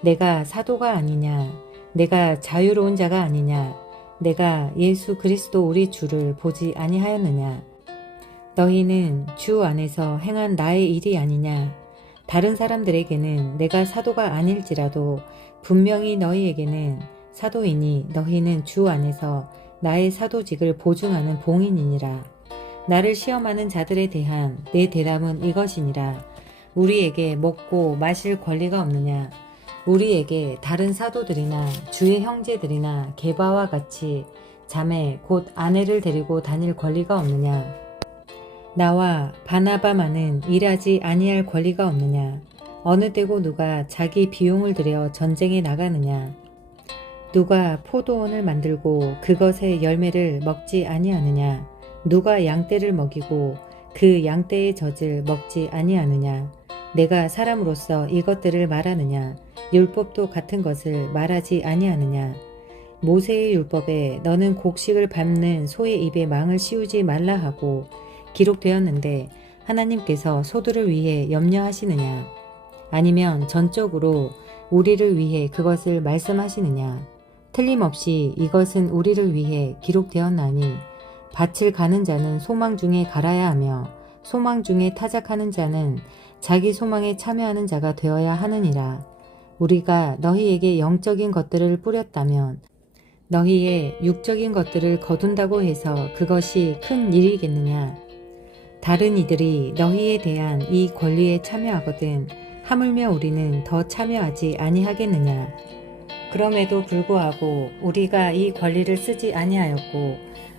내가 사도가 아니냐? 내가 자유로운 자가 아니냐? 내가 예수 그리스도 우리 주를 보지 아니하였느냐? 너희는 주 안에서 행한 나의 일이 아니냐? 다른 사람들에게는 내가 사도가 아닐지라도 분명히 너희에게는 사도이니 너희는 주 안에서 나의 사도직을 보증하는 봉인이니라. 나를 시험하는 자들에 대한 내 대답은 이것이니라. 우리에게 먹고 마실 권리가 없느냐? 우리에게 다른 사도들이나 주의 형제들이나 게바와 같이 자매 곧 아내를 데리고 다닐 권리가 없느냐? 나와 바나바만은 일하지 아니할 권리가 없느냐? 어느 때고 누가 자기 비용을 들여 전쟁에 나가느냐? 누가 포도원을 만들고 그것의 열매를 먹지 아니하느냐? 누가 양떼를 먹이고 그 양떼의 젖을 먹지 아니하느냐? 내가 사람으로서 이것들을 말하느냐? 율법도 같은 것을 말하지 아니하느냐? 모세의 율법에 너는 곡식을 밟는 소의 입에 망을 씌우지 말라 하고 기록되었는데 하나님께서 소들을 위해 염려하시느냐? 아니면 전적으로 우리를 위해 그것을 말씀하시느냐? 틀림없이 이것은 우리를 위해 기록되었나니 밭을 가는 자는 소망 중에 갈아야 하며 소망 중에 타작하는 자는 자기 소망에 참여하는 자가 되어야 하느니라. 우리가 너희에게 영적인 것들을 뿌렸다면 너희의 육적인 것들을 거둔다고 해서 그것이 큰 일이겠느냐? 다른 이들이 너희에 대한 이 권리에 참여하거든 하물며 우리는 더 참여하지 아니하겠느냐? 그럼에도 불구하고 우리가 이 권리를 쓰지 아니하였고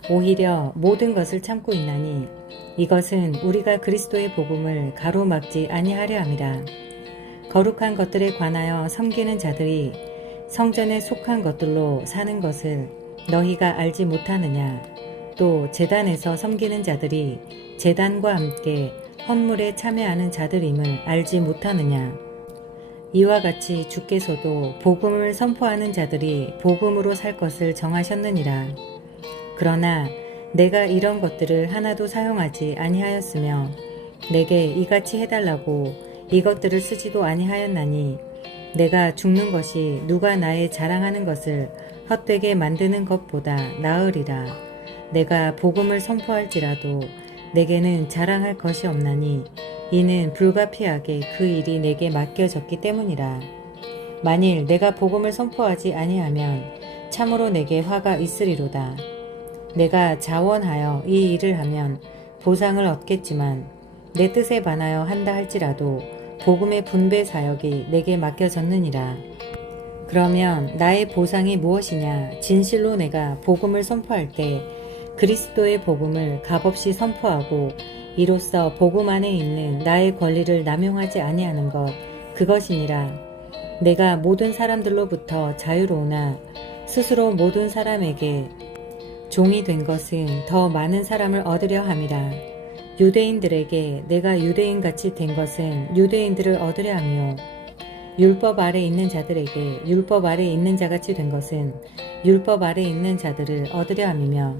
오히려 모든 것을 참고 있나니 이것은 우리가 그리스도의 복음을 가로막지 아니하려 함이라. 거룩한 것들에 관하여 섬기는 자들이 성전에 속한 것들로 사는 것을 너희가 알지 못하느냐? 또 제단에서 섬기는 자들이 제단과 함께 헌물에 참여하는 자들임을 알지 못하느냐? 이와 같이 주께서도 복음을 선포하는 자들이 복음으로 살 것을 정하셨느니라. 그러나 내가 이런 것들을 하나도 사용하지 아니하였으며 내게 이같이 해달라고 이것들을 쓰지도 아니하였나니 내가 죽는 것이 누가 나의 자랑하는 것을 헛되게 만드는 것보다 나으리라. 내가 복음을 선포할지라도 내게는 자랑할 것이 없나니 이는 불가피하게 그 일이 내게 맡겨졌기 때문이라. 만일 내가 복음을 선포하지 아니하면 참으로 내게 화가 있으리로다. 내가 자원하여 이 일을 하면 보상을 얻겠지만 내 뜻에 반하여 한다 할지라도 복음의 분배 사역이 내게 맡겨졌느니라. 그러면 나의 보상이 무엇이냐? 진실로 내가 복음을 선포할 때 그리스도의 복음을 값없이 선포하고 이로써 복음 안에 있는 나의 권리를 남용하지 아니하는 것, 그것이니라. 내가 모든 사람들로부터 자유로우나 스스로 모든 사람에게 종이 된 것은 더 많은 사람을 얻으려 함이라. 유대인들에게 내가 유대인같이 된 것은 유대인들을 얻으려 하며 율법 아래 있는 자들에게 율법 아래 있는 자같이 된 것은 율법 아래 있는 자들을 얻으려 함이며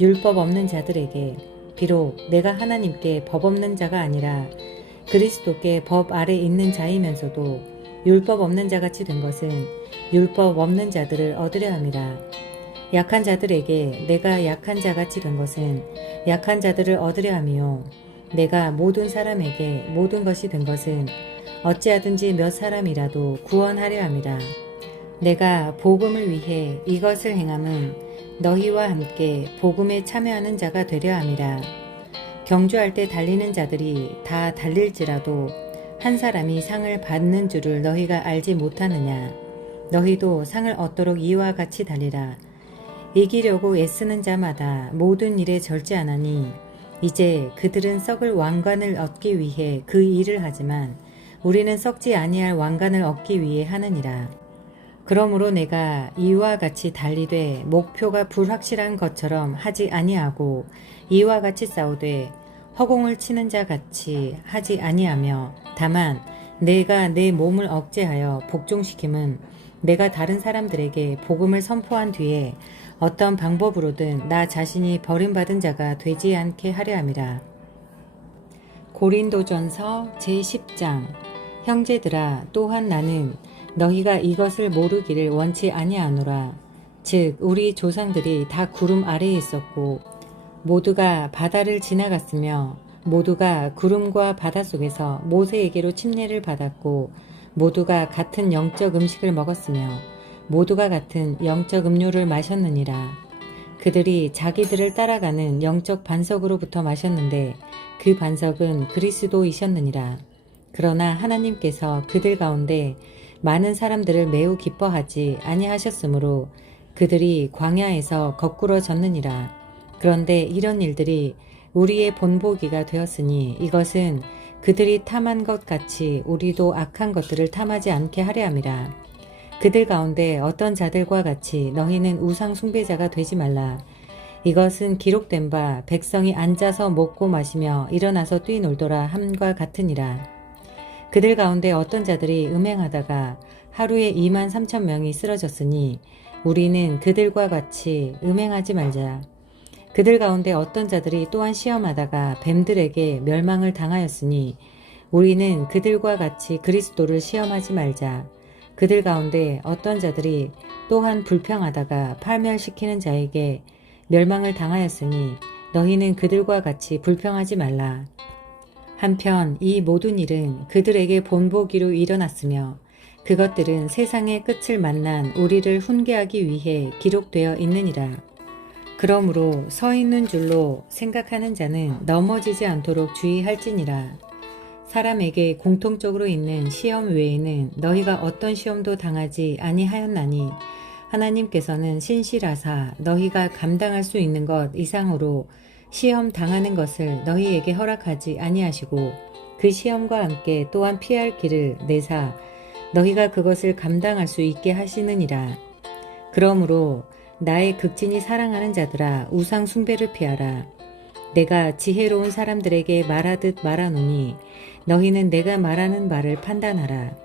율법 없는 자들에게 비록 내가 하나님께 법 없는 자가 아니라 그리스도께 법 아래 있는 자이면서도 율법 없는 자같이 된 것은 율법 없는 자들을 얻으려 함이라. 약한 자들에게 내가 약한 자같이 된 것은 약한 자들을 얻으려 함이요 내가 모든 사람에게 모든 것이 된 것은 어찌하든지 몇 사람이라도 구원하려 함이라. 내가 복음을 위해 이것을 행함은 너희와 함께 복음에 참여하는 자가 되려 함이라. 경주할 때 달리는 자들이 다 달릴지라도 한 사람이 상을 받는 줄을 너희가 알지 못하느냐. 너희도 상을 얻도록 이와 같이 달리라. 이기려고 애쓰는 자마다 모든 일에 절제하나니 이제 그들은 썩을 왕관을 얻기 위해 그 일을 하지만 우리는 썩지 아니할 왕관을 얻기 위해 하느니라. 그러므로 내가 이와 같이 달리되 목표가 불확실한 것처럼 하지 아니하고 이와 같이 싸우되 허공을 치는 자 같이 하지 아니하며 다만 내가 내 몸을 억제하여 복종시킴은 내가 다른 사람들에게 복음을 선포한 뒤에 어떤 방법으로든 나 자신이 버림받은 자가 되지 않게 하려 함이라. 고린도전서 제10장. 형제들아, 또한 나는 너희가 이것을 모르기를 원치 아니하노라. 즉 우리 조상들이 다 구름 아래에 있었고 모두가 바다를 지나갔으며 모두가 구름과 바다 속에서 모세에게로 침례를 받았고 모두가 같은 영적 음식을 먹었으며 모두가 같은 영적 음료를 마셨느니라. 그들이 자기들을 따라가는 영적 반석으로부터 마셨는데 그 반석은 그리스도이셨느니라. 그러나 하나님께서 그들 가운데 많은 사람들을 매우 기뻐하지 아니하셨으므로 그들이 광야에서 거꾸로 졌느니라. 그런데 이런 일들이 우리의 본보기가 되었으니 이것은 그들이 탐한 것 같이 우리도 악한 것들을 탐하지 않게 하려 함이라. 그들 가운데 어떤 자들과 같이 너희는 우상 숭배자가 되지 말라. 이것은 기록된 바 백성이 앉아서 먹고 마시며 일어나서 뛰놀더라 함과 같으니라. 그들 가운데 어떤 자들이 음행하다가 하루에 23,000명이 쓰러졌으니 우리는 그들과 같이 음행하지 말자. 그들 가운데 어떤 자들이 또한 시험하다가 뱀들에게 멸망을 당하였으니 우리는 그들과 같이 그리스도를 시험하지 말자. 그들 가운데 어떤 자들이 또한 불평하다가 파멸시키는 자에게 멸망을 당하였으니 너희는 그들과 같이 불평하지 말라. 한편 이 모든 일은 그들에게 본보기로 일어났으며 그것들은 세상의 끝을 만난 우리를 훈계하기 위해 기록되어 있느니라. 그러므로 서 있는 줄로 생각하는 자는 넘어지지 않도록 주의할지니라. 사람에게 공통적으로 있는 시험 외에는 너희가 어떤 시험도 당하지 아니하였나니 하나님께서는 신실하사 너희가 감당할 수 있는 것 이상으로 시험 당하는 것을 너희에게 허락하지 아니하시고 그 시험과 함께 또한 피할 길을 내사 너희가 그것을 감당할 수 있게 하시느니라. 그러므로 나의 극진히 사랑하는 자들아, 우상 숭배를 피하라. 내가 지혜로운 사람들에게 말하듯 말하노니 너희는 내가 말하는 말을 판단하라.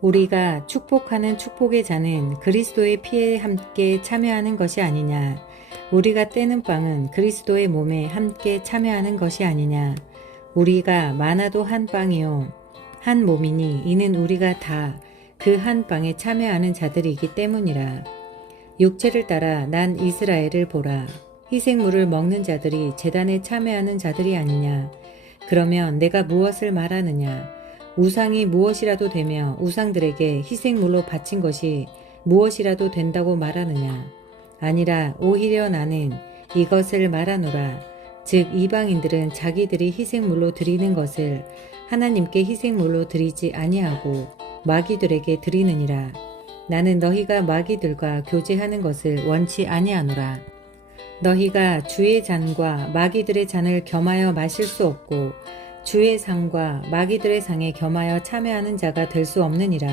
우리가 축복하는 축복의 잔은 그리스도의 피에 함께 참여하는 것이 아니냐. 우리가 떼는 빵은 그리스도의 몸에 함께 참여하는 것이 아니냐. 우리가 많아도 한 빵이요 한 몸이니 이는 우리가 다 그 한 빵에 참여하는 자들이기 때문이라. 육체를 따라 난 이스라엘을 보라. 희생물을 먹는 자들이 제단에 참여하는 자들이 아니냐. 그러면 내가 무엇을 말하느냐. 우상이 무엇이라도 되며 우상들에게 희생물로 바친 것이 무엇이라도 된다고 말하느냐. 아니라 오히려 나는 이것을 말하노라. 즉 이방인들은 자기들이 희생물로 드리는 것을 하나님께 희생물로 드리지 아니하고 마귀들에게 드리느니라. 나는 너희가 마귀들과 교제하는 것을 원치 아니하노라. 너희가 주의 잔과 마귀들의 잔을 겸하여 마실 수 없고 주의 상과 마귀들의 상에 겸하여 참여하는 자가 될 수 없느니라.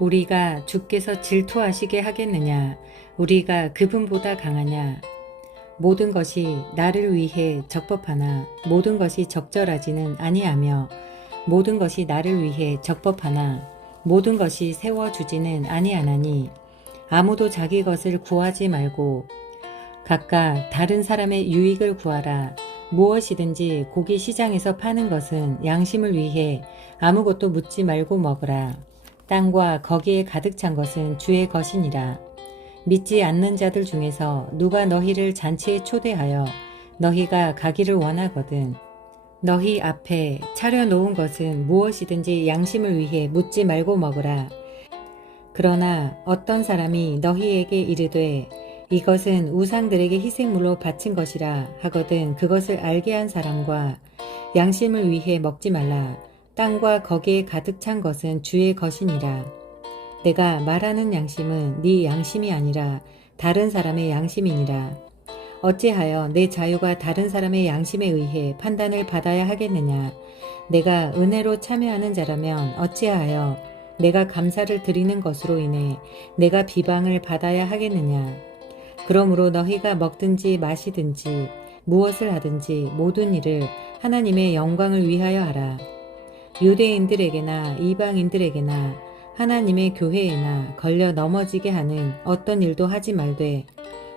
우리가 주께서 질투하시게 하겠느냐. 우리가 그분보다 강하냐. 모든 것이 나를 위해 적법하나 모든 것이 적절하지는 아니하며 모든 것이 나를 위해 적법하나 모든 것이 세워주지는 아니하나니 아무도 자기 것을 구하지 말고 각각 다른 사람의 유익을 구하라. 무엇이든지 고기 시장에서 파는 것은 양심을 위해 아무것도 묻지 말고 먹으라. 땅과 거기에 가득 찬 것은 주의 것이니라. 믿지 않는 자들 중에서 누가 너희를 잔치에 초대하여 너희가 가기를 원하거든 너희 앞에 차려놓은 것은 무엇이든지 양심을 위해 묻지 말고 먹으라. 그러나 어떤 사람이 너희에게 이르되 이것은 우상들에게 희생물로 바친 것이라 하거든 그것을 알게 한 사람과 양심을 위해 먹지 말라. 땅과 거기에 가득 찬 것은 주의 것이니라. 내가 말하는 양심은 네 양심이 아니라 다른 사람의 양심이니라. 어찌하여 내 자유가 다른 사람의 양심에 의해 판단을 받아야 하겠느냐. 내가 은혜로 참여하는 자라면 어찌하여 내가 감사를 드리는 것으로 인해 내가 비방을 받아야 하겠느냐. 그러므로 너희가 먹든지 마시든지 무엇을 하든지 모든 일을 하나님의 영광을 위하여 하라. 유대인들에게나 이방인들에게나 하나님의 교회에나 걸려 넘어지게 하는 어떤 일도 하지 말되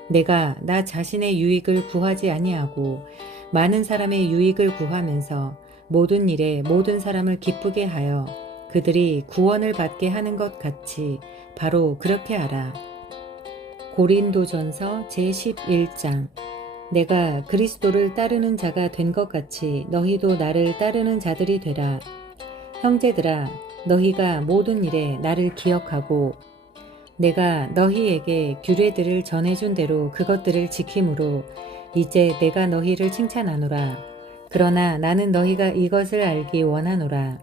내가 나 자신의 유익을 구하지 아니하고 많은 사람의 유익을 구하면서 모든 일에 모든 사람을 기쁘게 하여 그들이 구원을 받게 하는 것 같이 바로 그렇게 하라. 고린도전서 제11장. 내가 그리스도를 따르는 자가 된 것 같이 너희도 나를 따르는 자들이 되라. 형제들아, 너희가 모든 일에 나를 기억하고 내가 너희에게 규례들을 전해준 대로 그것들을 지킴으로 이제 내가 너희를 칭찬하노라. 그러나 나는 너희가 이것을 알기 원하노라.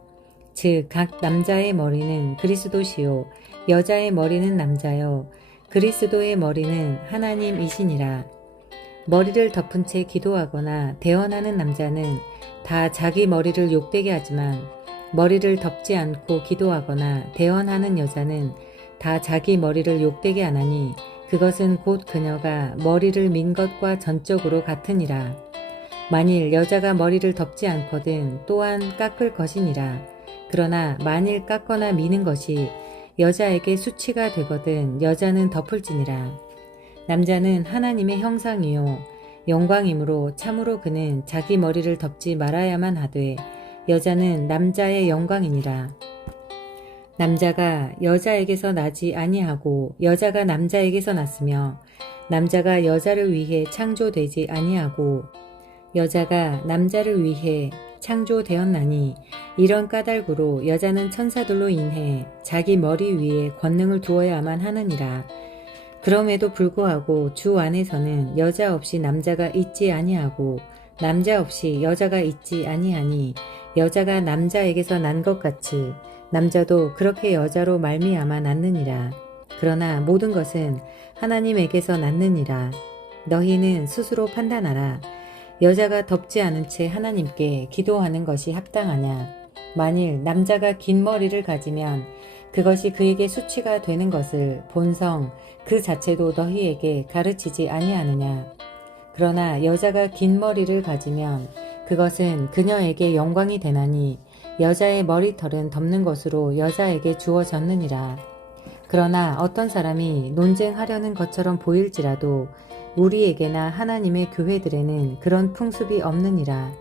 즉 각 남자의 머리는 그리스도시요 여자의 머리는 남자요 그리스도의 머리는 하나님이시니라. 머리를 덮은 채 기도하거나 대언하는 남자는 다 자기 머리를 욕되게 하지만 머리를 덮지 않고 기도하거나 대언하는 여자는 다 자기 머리를 욕되게 하나니 그것은 곧 그녀가 머리를 민 것과 전적으로 같으니라. 만일 여자가 머리를 덮지 않거든 또한 깎을 것이니라. 그러나 만일 깎거나 미는 것이 여자에게 수치가 되거든 여자는 덮을지니라. 남자는 하나님의 형상이요 영광이므로 참으로 그는 자기 머리를 덮지 말아야만 하되 여자는 남자의 영광이니라. 남자가 여자에게서 나지 아니하고 여자가 남자에게서 났으며 남자가 여자를 위해 창조되지 아니하고 여자가 남자를 위해 창조되었나니 이런 까닭으로 여자는 천사들로 인해 자기 머리 위에 권능을 두어야만 하느니라. 그럼에도 불구하고 주 안에서는 여자 없이 남자가 있지 아니하고 남자 없이 여자가 있지 아니하니 여자가 남자에게서 난 것 같이 남자도 그렇게 여자로 말미암아 낳느니라. 그러나 모든 것은 하나님에게서 낳느니라. 너희는 스스로 판단하라. 여자가 덮지 않은 채 하나님께 기도하는 것이 합당하냐. 만일 남자가 긴 머리를 가지면 그것이 그에게 수치가 되는 것을 본성 그 자체도 너희에게 가르치지 아니하느냐. 그러나 여자가 긴 머리를 가지면 그것은 그녀에게 영광이 되나니 여자의 머리털은 덮는 것으로 여자에게 주어졌느니라. 그러나 어떤 사람이 논쟁하려는 것처럼 보일지라도 우리에게나 하나님의 교회들에는 그런 풍습이 없느니라.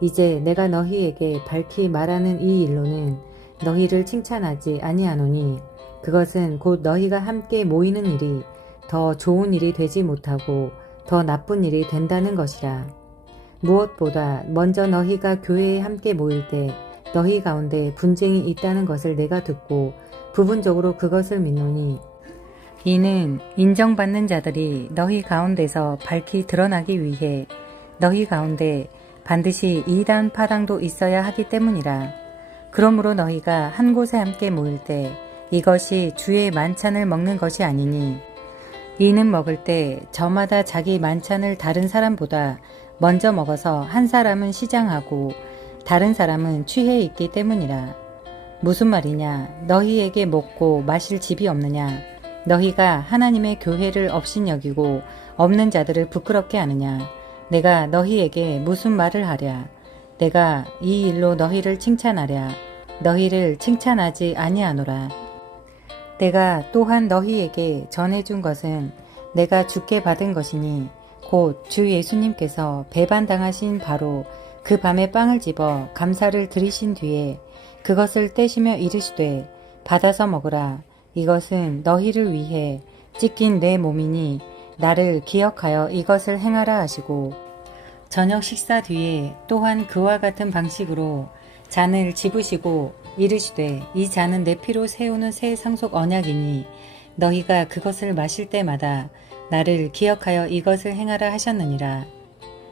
이제 내가 너희에게 밝히 말하는 이 일로는 너희를 칭찬하지 아니하노니 그것은 곧 너희가 함께 모이는 일이 더 좋은 일이 되지 못하고 더 나쁜 일이 된다는 것이라. 무엇보다 먼저 너희가 교회에 함께 모일 때 너희 가운데 분쟁이 있다는 것을 내가 듣고 부분적으로 그것을 믿노니 이는 인정받는 자들이 너희 가운데서 밝히 드러나기 위해 너희 가운데 반드시 이단 파당도 있어야 하기 때문이라. 그러므로 너희가 한 곳에 함께 모일 때 이것이 주의 만찬을 먹는 것이 아니니 이는 먹을 때 저마다 자기 만찬을 다른 사람보다 먼저 먹어서 한 사람은 시장하고 다른 사람은 취해 있기 때문이라. 무슨 말이냐? 너희에게 먹고 마실 집이 없느냐? 너희가 하나님의 교회를 업신여기고 없는 자들을 부끄럽게 하느냐? 내가 너희에게 무슨 말을 하랴? 내가 이 일로 너희를 칭찬하랴? 너희를 칭찬하지 아니하노라. 내가 또한 너희에게 전해준 것은 내가 주께 받은 것이니 곧 주 예수님께서 배반당하신 바로 그 밤에 빵을 집어 감사를 드리신 뒤에 그것을 떼시며 이르시되 받아서 먹으라. 이것은 너희를 위해 찢긴 내 몸이니 나를 기억하여 이것을 행하라 하시고 저녁 식사 뒤에 또한 그와 같은 방식으로 잔을 집으시고 이르시되 이 잔은 내 피로 세우는 새 상속 언약이니 너희가 그것을 마실 때마다 나를 기억하여 이것을 행하라 하셨느니라.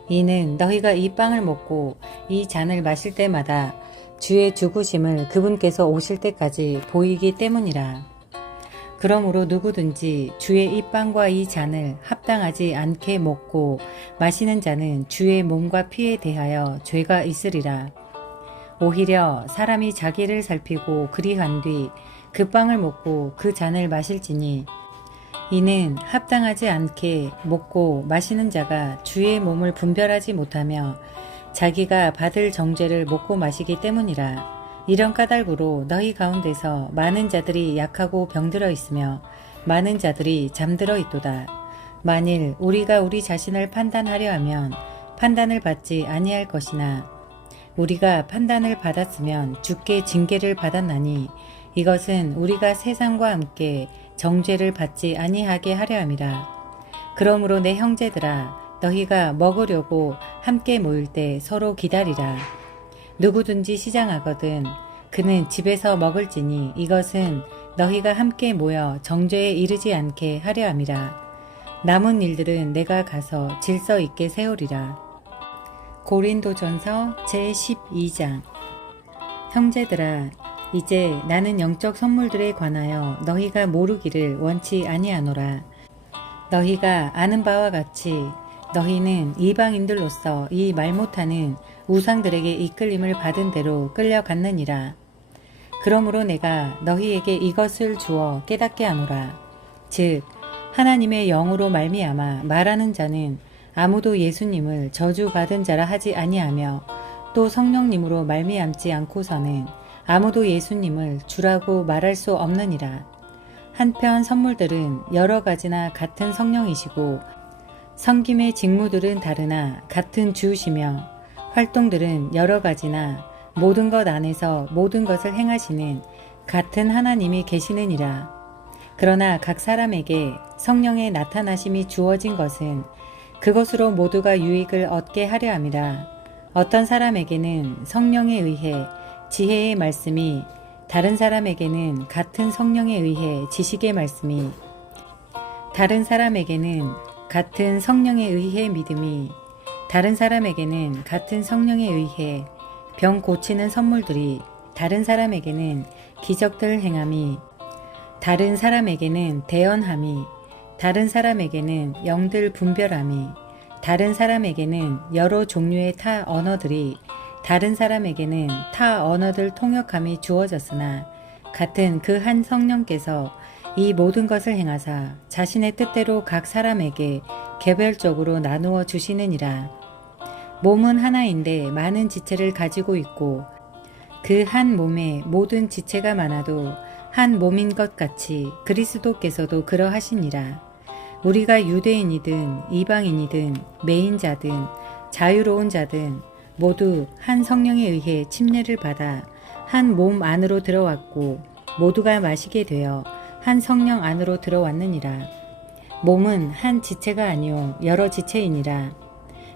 이는 너희가 이 빵을 먹고 이 잔을 마실 때마다 주의 죽으심을 그분께서 오실 때까지 보이기 때문이라. 그러므로 누구든지 주의 이 빵과 이 잔을 합당하지 않게 먹고 마시는 자는 주의 몸과 피에 대하여 죄가 있으리라. 오히려 사람이 자기를 살피고 그리한 뒤 그 빵을 먹고 그 잔을 마실지니 이는 합당하지 않게 먹고 마시는 자가 주의 몸을 분별하지 못하며 자기가 받을 정죄를 먹고 마시기 때문이라. 이런 까닭으로 너희 가운데서 많은 자들이 약하고 병들어 있으며 많은 자들이 잠들어 있도다. 만일 우리가 우리 자신을 판단하려 하면 판단을 받지 아니할 것이나 우리가 판단을 받았으면 주께 징계를 받았나니 이것은 우리가 세상과 함께 정죄를 받지 아니하게 하려 함이라. 그러므로 내 형제들아 너희가 먹으려고 함께 모일 때 서로 기다리라. 누구든지 시장하거든 그는 집에서 먹을지니 이것은 너희가 함께 모여 정죄에 이르지 않게 하려 함이라. 남은 일들은 내가 가서 질서 있게 세우리라. 고린도전서 제12장. 형제들아 이제 나는 영적 선물들에 관하여 너희가 모르기를 원치 아니하노라. 너희가 아는 바와 같이 너희는 이방인들로서 이 말 못하는 우상들에게 이끌림을 받은 대로 끌려갔느니라. 그러므로 내가 너희에게 이것을 주어 깨닫게 하노라. 즉 하나님의 영으로 말미암아 말하는 자는 아무도 예수님을 저주받은 자라 하지 아니하며 또 성령님으로 말미암지 않고서는 아무도 예수님을 주라고 말할 수 없느니라. 한편 선물들은 여러 가지나 같은 성령이시고 섬김의 직무들은 다르나 같은 주시며 활동들은 여러 가지나 모든 것 안에서 모든 것을 행하시는 같은 하나님이 계시느니라. 그러나 각 사람에게 성령의 나타나심이 주어진 것은 그것으로 모두가 유익을 얻게 하려 함이라. 어떤 사람에게는 성령에 의해 지혜의 말씀이, 다른 사람에게는 같은 성령에 의해 지식의 말씀이, 다른 사람에게는 같은 성령에 의해 믿음이, 다른 사람에게는 같은 성령에 의해 병 고치는 선물들이, 다른 사람에게는 기적들 행함이, 다른 사람에게는 대언함이, 다른 사람에게는 영들 분별함이, 다른 사람에게는 여러 종류의 타 언어들이, 다른 사람에게는 타 언어들 통역함이 주어졌으나 같은 그 한 성령께서 이 모든 것을 행하사 자신의 뜻대로 각 사람에게 개별적으로 나누어 주시느니라. 몸은 하나인데 많은 지체를 가지고 있고 그 한 몸에 모든 지체가 많아도 한 몸인 것 같이 그리스도께서도 그러하시니라. 우리가 유대인이든 이방인이든 매인자든 자유로운 자든 모두 한 성령에 의해 침례를 받아 한 몸 안으로 들어왔고 모두가 마시게 되어 한 성령 안으로 들어왔느니라. 몸은 한 지체가 아니요 여러 지체이니라.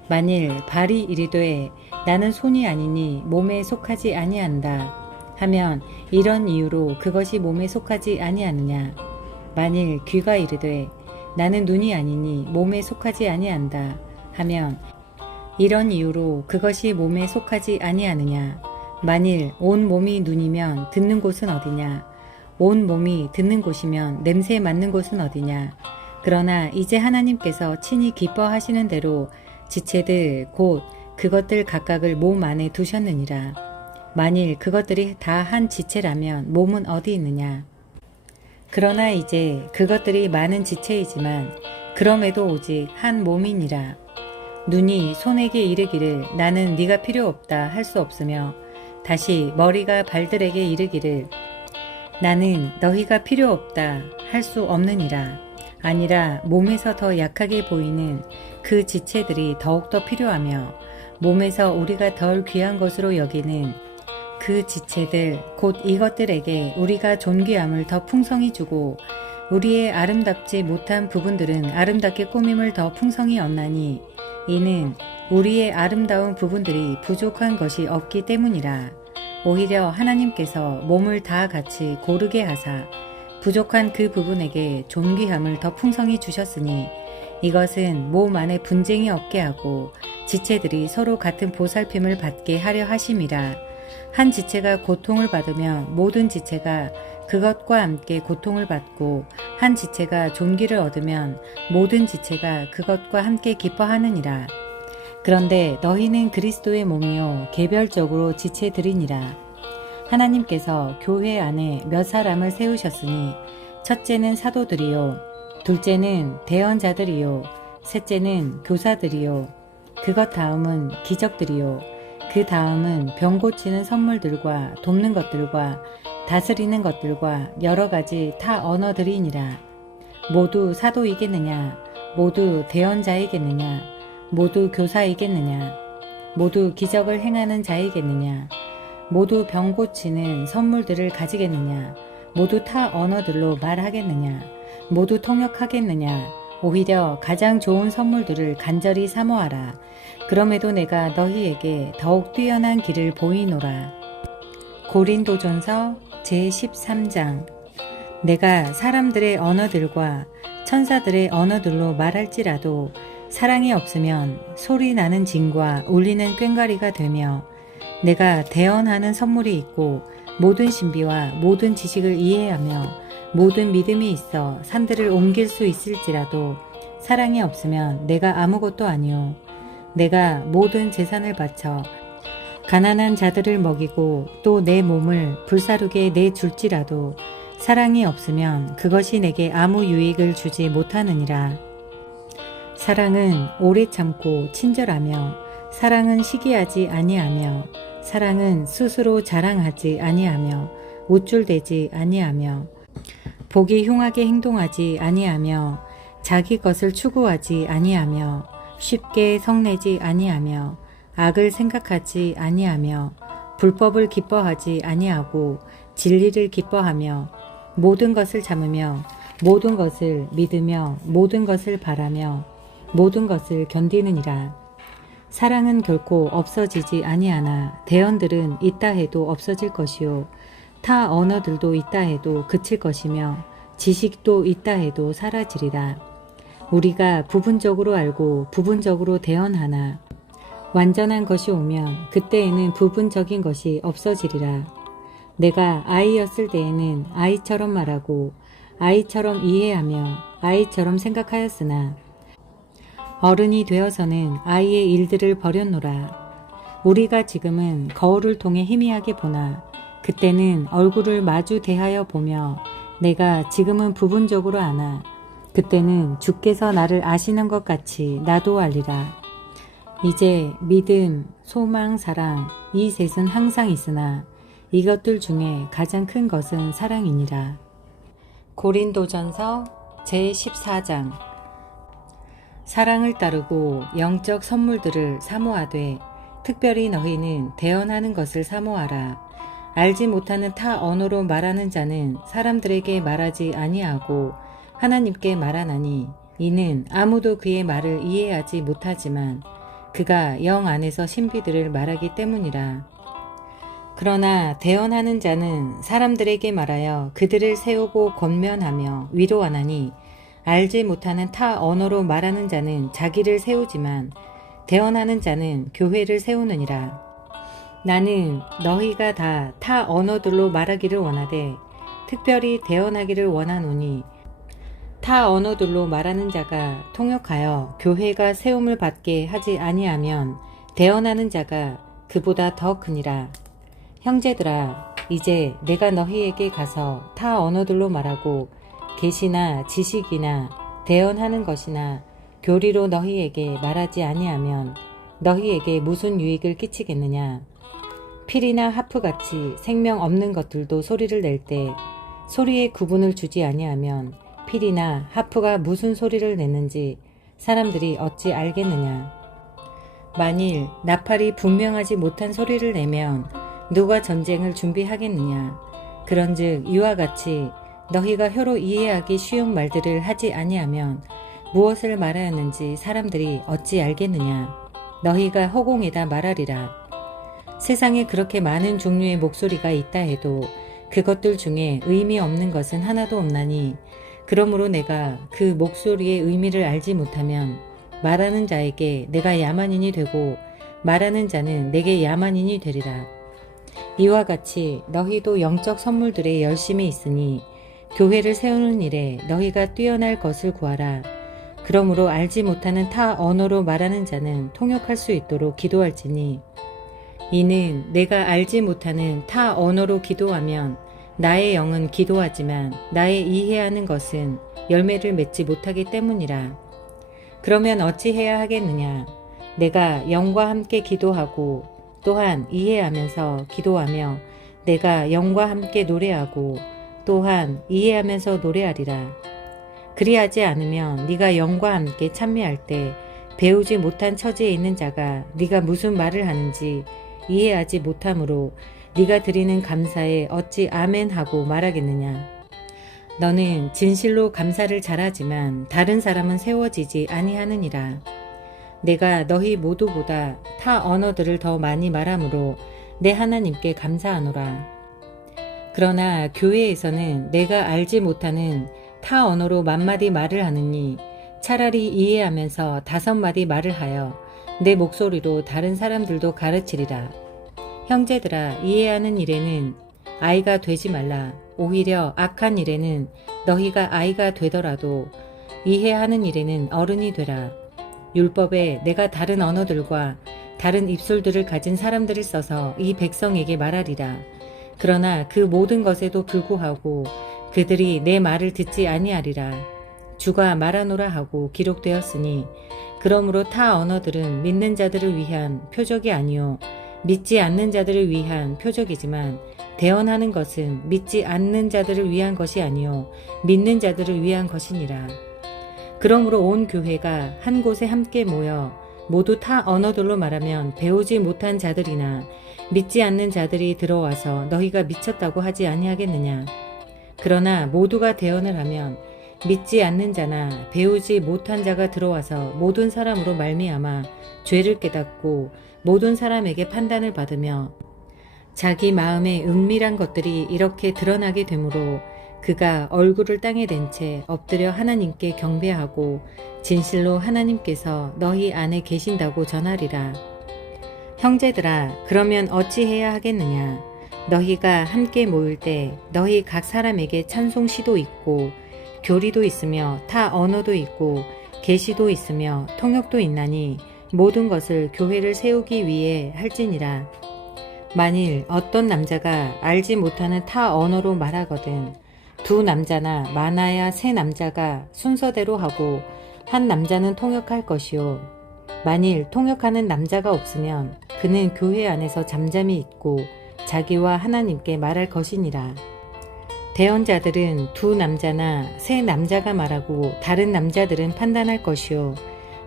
만일 발이 이르되 나는 손이 아니니 몸에 속하지 아니한다 하면 이런 이유로 그것이 몸에 속하지 아니하느냐. 만일 귀가 이르되 나는 눈이 아니니 몸에 속하지 아니한다 하면 이런 이유로 그것이 몸에 속하지 아니하느냐. 만일 온 몸이 눈이면 듣는 곳은 어디냐. 온 몸이 듣는 곳이면 냄새 맡는 곳은 어디냐. 그러나 이제 하나님께서 친히 기뻐하시는 대로 지체들 곧 그것들 각각을 몸 안에 두셨느니라. 만일 그것들이 다 한 지체라면 몸은 어디 있느냐. 그러나 이제 그것들이 많은 지체이지만 그럼에도 오직 한 몸이니라. 눈이 손에게 이르기를 나는 네가 필요 없다 할 수 없으며 다시 머리가 발들에게 이르기를 나는 너희가 필요 없다 할 수 없느니라. 아니라 몸에서 더 약하게 보이는 그 지체들이 더욱더 필요하며 몸에서 우리가 덜 귀한 것으로 여기는 그 지체들 곧 이것들에게 우리가 존귀함을 더 풍성히 주고 우리의 아름답지 못한 부분들은 아름답게 꾸밈을 더 풍성히 얻나니 이는 우리의 아름다운 부분들이 부족한 것이 없기 때문이라. 오히려 하나님께서 몸을 다 같이 고르게 하사 부족한 그 부분에게 존귀함을 더 풍성히 주셨으니 이것은 몸 안에 분쟁이 없게 하고 지체들이 서로 같은 보살핌을 받게 하려 하심이라. 한 지체가 고통을 받으면 모든 지체가 그것과 함께 고통을 받고 한 지체가 존귀를 얻으면 모든 지체가 그것과 함께 기뻐하느니라. 그런데 너희는 그리스도의 몸이요 개별적으로 지체들이니라. 하나님께서 교회 안에 몇 사람을 세우셨으니 첫째는 사도들이요 둘째는 대언자들이요 셋째는 교사들이요 그것 다음은 기적들이요 그 다음은 병 고치는 선물들과 돕는 것들과 다스리는 것들과 여러 가지 타 언어들이니라. 모두 사도이겠느냐? 모두 대언자이겠느냐? 모두 교사이겠느냐? 모두 기적을 행하는 자이겠느냐? 모두 병 고치는 선물들을 가지겠느냐? 모두 타 언어들로 말하겠느냐? 모두 통역하겠느냐? 오히려 가장 좋은 선물들을 간절히 사모하라. 그럼에도 내가 너희에게 더욱 뛰어난 길을 보이노라. 고린도전서 제13장. 내가 사람들의 언어들과 천사들의 언어들로 말할지라도 사랑이 없으면 소리 나는 징과 울리는 꽹과리가 되며 내가 대언하는 선물이 있고 모든 신비와 모든 지식을 이해하며 모든 믿음이 있어 산들을 옮길 수 있을지라도 사랑이 없으면 내가 아무것도 아니오. 내가 모든 재산을 바쳐 가난한 자들을 먹이고 또 내 몸을 불사르게 내줄지라도 사랑이 없으면 그것이 내게 아무 유익을 주지 못하느니라. 사랑은 오래 참고 친절하며 사랑은 시기하지 아니하며 사랑은 스스로 자랑하지 아니하며 우쭐대지 아니하며 보기 흉하게 행동하지 아니하며 자기 것을 추구하지 아니하며 쉽게 성내지 아니하며 악을 생각하지 아니하며 불법을 기뻐하지 아니하고 진리를 기뻐하며 모든 것을 참으며 모든 것을 믿으며 모든 것을 바라며 모든 것을 견디느니라. 사랑은 결코 없어지지 아니하나 대언들은 있다 해도 없어질 것이요 타 언어들도 있다 해도 그칠 것이며 지식도 있다 해도 사라지리라. 우리가 부분적으로 알고 부분적으로 대언하나 완전한 것이 오면 그때에는 부분적인 것이 없어지리라. 내가 아이였을 때에는 아이처럼 말하고 아이처럼 이해하며 아이처럼 생각하였으나 어른이 되어서는 아이의 일들을 버렸노라. 우리가 지금은 거울을 통해 희미하게 보나 그때는 얼굴을 마주 대하여 보며 내가 지금은 부분적으로 아나 그때는 주께서 나를 아시는 것 같이 나도 알리라. 이제 믿음, 소망, 사랑 이 셋은 항상 있으나 이것들 중에 가장 큰 것은 사랑이니라. 고린도전서 제14장. 사랑을 따르고 영적 선물들을 사모하되 특별히 너희는 대언하는 것을 사모하라. 알지 못하는 타 언어로 말하는 자는 사람들에게 말하지 아니하고 하나님께 말하나니 이는 아무도 그의 말을 이해하지 못하지만 그가 영 안에서 신비들을 말하기 때문이라. 그러나 대언하는 자는 사람들에게 말하여 그들을 세우고 권면하며 위로하나니 알지 못하는 타 언어로 말하는 자는 자기를 세우지만 대언하는 자는 교회를 세우느니라. 나는 너희가 다 타 언어들로 말하기를 원하되 특별히 대언하기를 원하노니 타 언어들로 말하는 자가 통역하여 교회가 세움을 받게 하지 아니하면 대언하는 자가 그보다 더 크니라. 형제들아, 이제 내가 너희에게 가서 타 언어들로 말하고 계시나 지식이나 대언하는 것이나 교리로 너희에게 말하지 아니하면 너희에게 무슨 유익을 끼치겠느냐. 필이나 하프같이 생명 없는 것들도 소리를 낼 때 소리에 구분을 주지 아니하면 필이나 하프가 무슨 소리를 내는지 사람들이 어찌 알겠느냐. 만일 나팔이 분명하지 못한 소리를 내면 누가 전쟁을 준비하겠느냐. 그런즉 이와 같이 너희가 혀로 이해하기 쉬운 말들을 하지 아니하면 무엇을 말하였는지 사람들이 어찌 알겠느냐. 너희가 허공에다 말하리라. 세상에 그렇게 많은 종류의 목소리가 있다 해도 그것들 중에 의미 없는 것은 하나도 없나니, 그러므로 내가 그 목소리의 의미를 알지 못하면 말하는 자에게 내가 야만인이 되고 말하는 자는 내게 야만인이 되리라. 이와 같이 너희도 영적 선물들에 열심히 있으니 교회를 세우는 일에 너희가 뛰어날 것을 구하라. 그러므로 알지 못하는 타 언어로 말하는 자는 통역할 수 있도록 기도할지니, 이는 내가 알지 못하는 타 언어로 기도하면 나의 영은 기도하지만 나의 이해하는 것은 열매를 맺지 못하기 때문이라. 그러면 어찌 해야 하겠느냐. 내가 영과 함께 기도하고 또한 이해하면서 기도하며 내가 영과 함께 노래하고 또한 이해하면서 노래하리라. 그리하지 않으면 네가 영과 함께 찬미할 때 배우지 못한 처지에 있는 자가 네가 무슨 말을 하는지 이해하지 못하므로 네가 드리는 감사에 어찌 아멘 하고 말하겠느냐. 너는 진실로 감사를 잘하지만 다른 사람은 세워지지 아니하느니라. 내가 너희 모두보다 타 언어들을 더 많이 말하므로 내 하나님께 감사하노라. 그러나 교회에서는 내가 알지 못하는 타 언어로 만마디 말을 하느니 차라리 이해하면서 5마디 말을 하여 내 목소리로 다른 사람들도 가르치리라. 형제들아, 이해하는 일에는 아이가 되지 말라. 오히려 악한 일에는 너희가 아이가 되더라도 이해하는 일에는 어른이 되라. 율법에 내가 다른 언어들과 다른 입술들을 가진 사람들을 써서 이 백성에게 말하리라. 그러나 그 모든 것에도 불구하고 그들이 내 말을 듣지 아니하리라. 주가 말하노라 하고 기록되었으니, 그러므로 타 언어들은 믿는 자들을 위한 표적이 아니요 믿지 않는 자들을 위한 표적이지만, 대언하는 것은 믿지 않는 자들을 위한 것이 아니요 믿는 자들을 위한 것이니라. 그러므로 온 교회가 한 곳에 함께 모여 모두 타 언어들로 말하면 배우지 못한 자들이나 믿지 않는 자들이 들어와서 너희가 미쳤다고 하지 아니하겠느냐. 그러나 모두가 대언을 하면 믿지 않는 자나 배우지 못한 자가 들어와서 모든 사람으로 말미암아 죄를 깨닫고 모든 사람에게 판단을 받으며 자기 마음의 은밀한 것들이 이렇게 드러나게 되므로 그가 얼굴을 땅에 댄 채 엎드려 하나님께 경배하고 진실로 하나님께서 너희 안에 계신다고 전하리라. 형제들아, 그러면 어찌 해야 하겠느냐. 너희가 함께 모일 때 너희 각 사람에게 찬송 시도 있고 교리도 있으며 타 언어도 있고 계시도 있으며 통역도 있나니 모든 것을 교회를 세우기 위해 할지니라. 만일 어떤 남자가 알지 못하는 타 언어로 말하거든 2 남자나 많아야 3 남자가 순서대로 하고 한 남자는 통역할 것이요. 만일 통역하는 남자가 없으면 그는 교회 안에서 잠잠히 있고 자기와 하나님께 말할 것이니라. 대언자들은 2 남자나 3 남자가 말하고 다른 남자들은 판단할 것이요.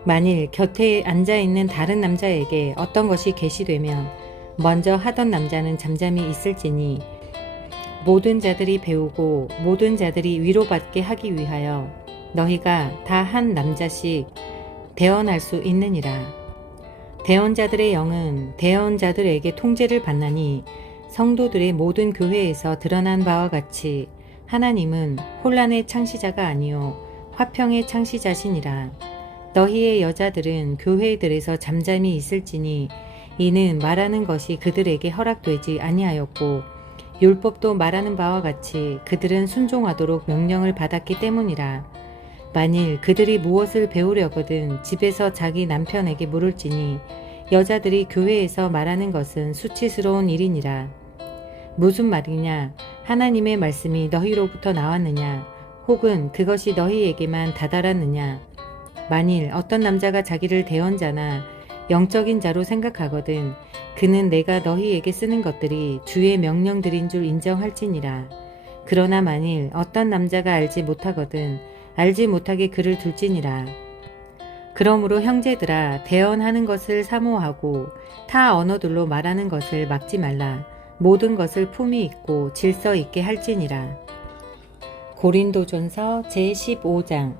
만일 곁에 앉아있는 다른 남자에게 어떤 것이 계시되면 먼저 하던 남자는 잠잠히 있을지니, 모든 자들이 배우고 모든 자들이 위로받게 하기 위하여 너희가 다 한 남자씩 대언할 수 있느니라. 대언자들의 영은 대언자들에게 통제를 받나니 성도들의 모든 교회에서 드러난 바와 같이 하나님은 혼란의 창시자가 아니요 화평의 창시자시니라. 너희의 여자들은 교회들에서 잠잠히 있을지니 이는 말하는 것이 그들에게 허락되지 아니하였고 율법도 말하는 바와 같이 그들은 순종하도록 명령을 받았기 때문이라. 만일 그들이 무엇을 배우려거든 집에서 자기 남편에게 물을지니 여자들이 교회에서 말하는 것은 수치스러운 일이니라. 무슨 말이냐? 하나님의 말씀이 너희로부터 나왔느냐? 혹은 그것이 너희에게만 다다랐느냐? 만일 어떤 남자가 자기를 대언자나 영적인 자로 생각하거든 그는 내가 너희에게 쓰는 것들이 주의 명령들인 줄 인정할지니라. 그러나 만일 어떤 남자가 알지 못하거든 알지 못하게 그를 둘지니라. 그러므로 형제들아 대언하는 것을 사모하고 타 언어들로 말하는 것을 막지 말라. 모든 것을 품위 있고 질서 있게 할지니라. 고린도전서 제15장.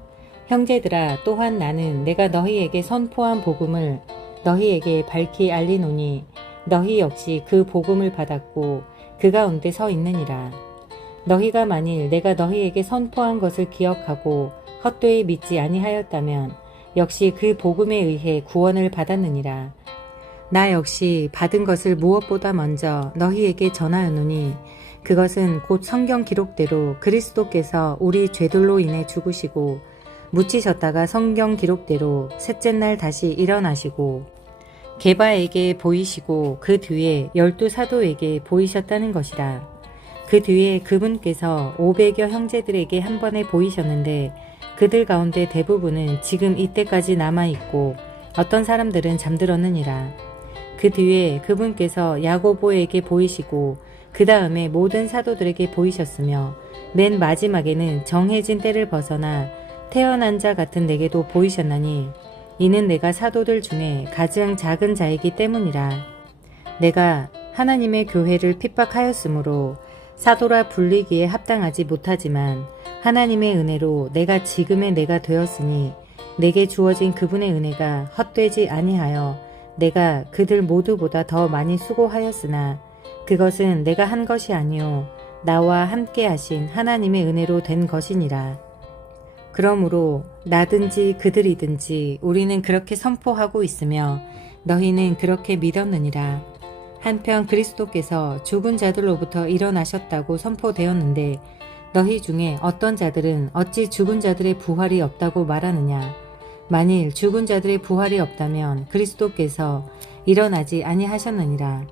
형제들아 또한 나는 내가 너희에게 선포한 복음을 너희에게 밝히 알리노니 너희 역시 그 복음을 받았고 그 가운데 서 있느니라. 너희가 만일 내가 너희에게 선포한 것을 기억하고 헛되이 믿지 아니하였다면 역시 그 복음에 의해 구원을 받았느니라. 나 역시 받은 것을 무엇보다 먼저 너희에게 전하였노니 그것은 곧 성경 기록대로 그리스도께서 우리 죄들로 인해 죽으시고 묻히셨다가 성경 기록대로 셋째 날 다시 일어나시고 게바에게 보이시고 그 뒤에 12사도에게 보이셨다는 것이라. 그 뒤에 그분께서 500여 형제들에게 한 번에 보이셨는데 그들 가운데 대부분은 지금 이때까지 남아있고 어떤 사람들은 잠들었느니라. 그 뒤에 그분께서 야고보에게 보이시고 그 다음에 모든 사도들에게 보이셨으며 맨 마지막에는 정해진 때를 벗어나 태어난 자 같은 내게도 보이셨나니 이는 내가 사도들 중에 가장 작은 자이기 때문이라. 내가 하나님의 교회를 핍박하였으므로 사도라 불리기에 합당하지 못하지만 하나님의 은혜로 내가 지금의 내가 되었으니 내게 주어진 그분의 은혜가 헛되지 아니하여 내가 그들 모두보다 더 많이 수고하였으나 그것은 내가 한 것이 아니요 나와 함께 하신 하나님의 은혜로 된 것이니라. 그러므로 나든지 그들이든지 우리는 그렇게 선포하고 있으며 너희는 그렇게 믿었느니라. 한편 그리스도께서 죽은 자들로부터 일어나셨다고 선포되었는데 너희 중에 어떤 자들은 어찌 죽은 자들의 부활이 없다고 말하느냐. 만일 죽은 자들의 부활이 없다면 그리스도께서 일어나지 아니하셨느니라.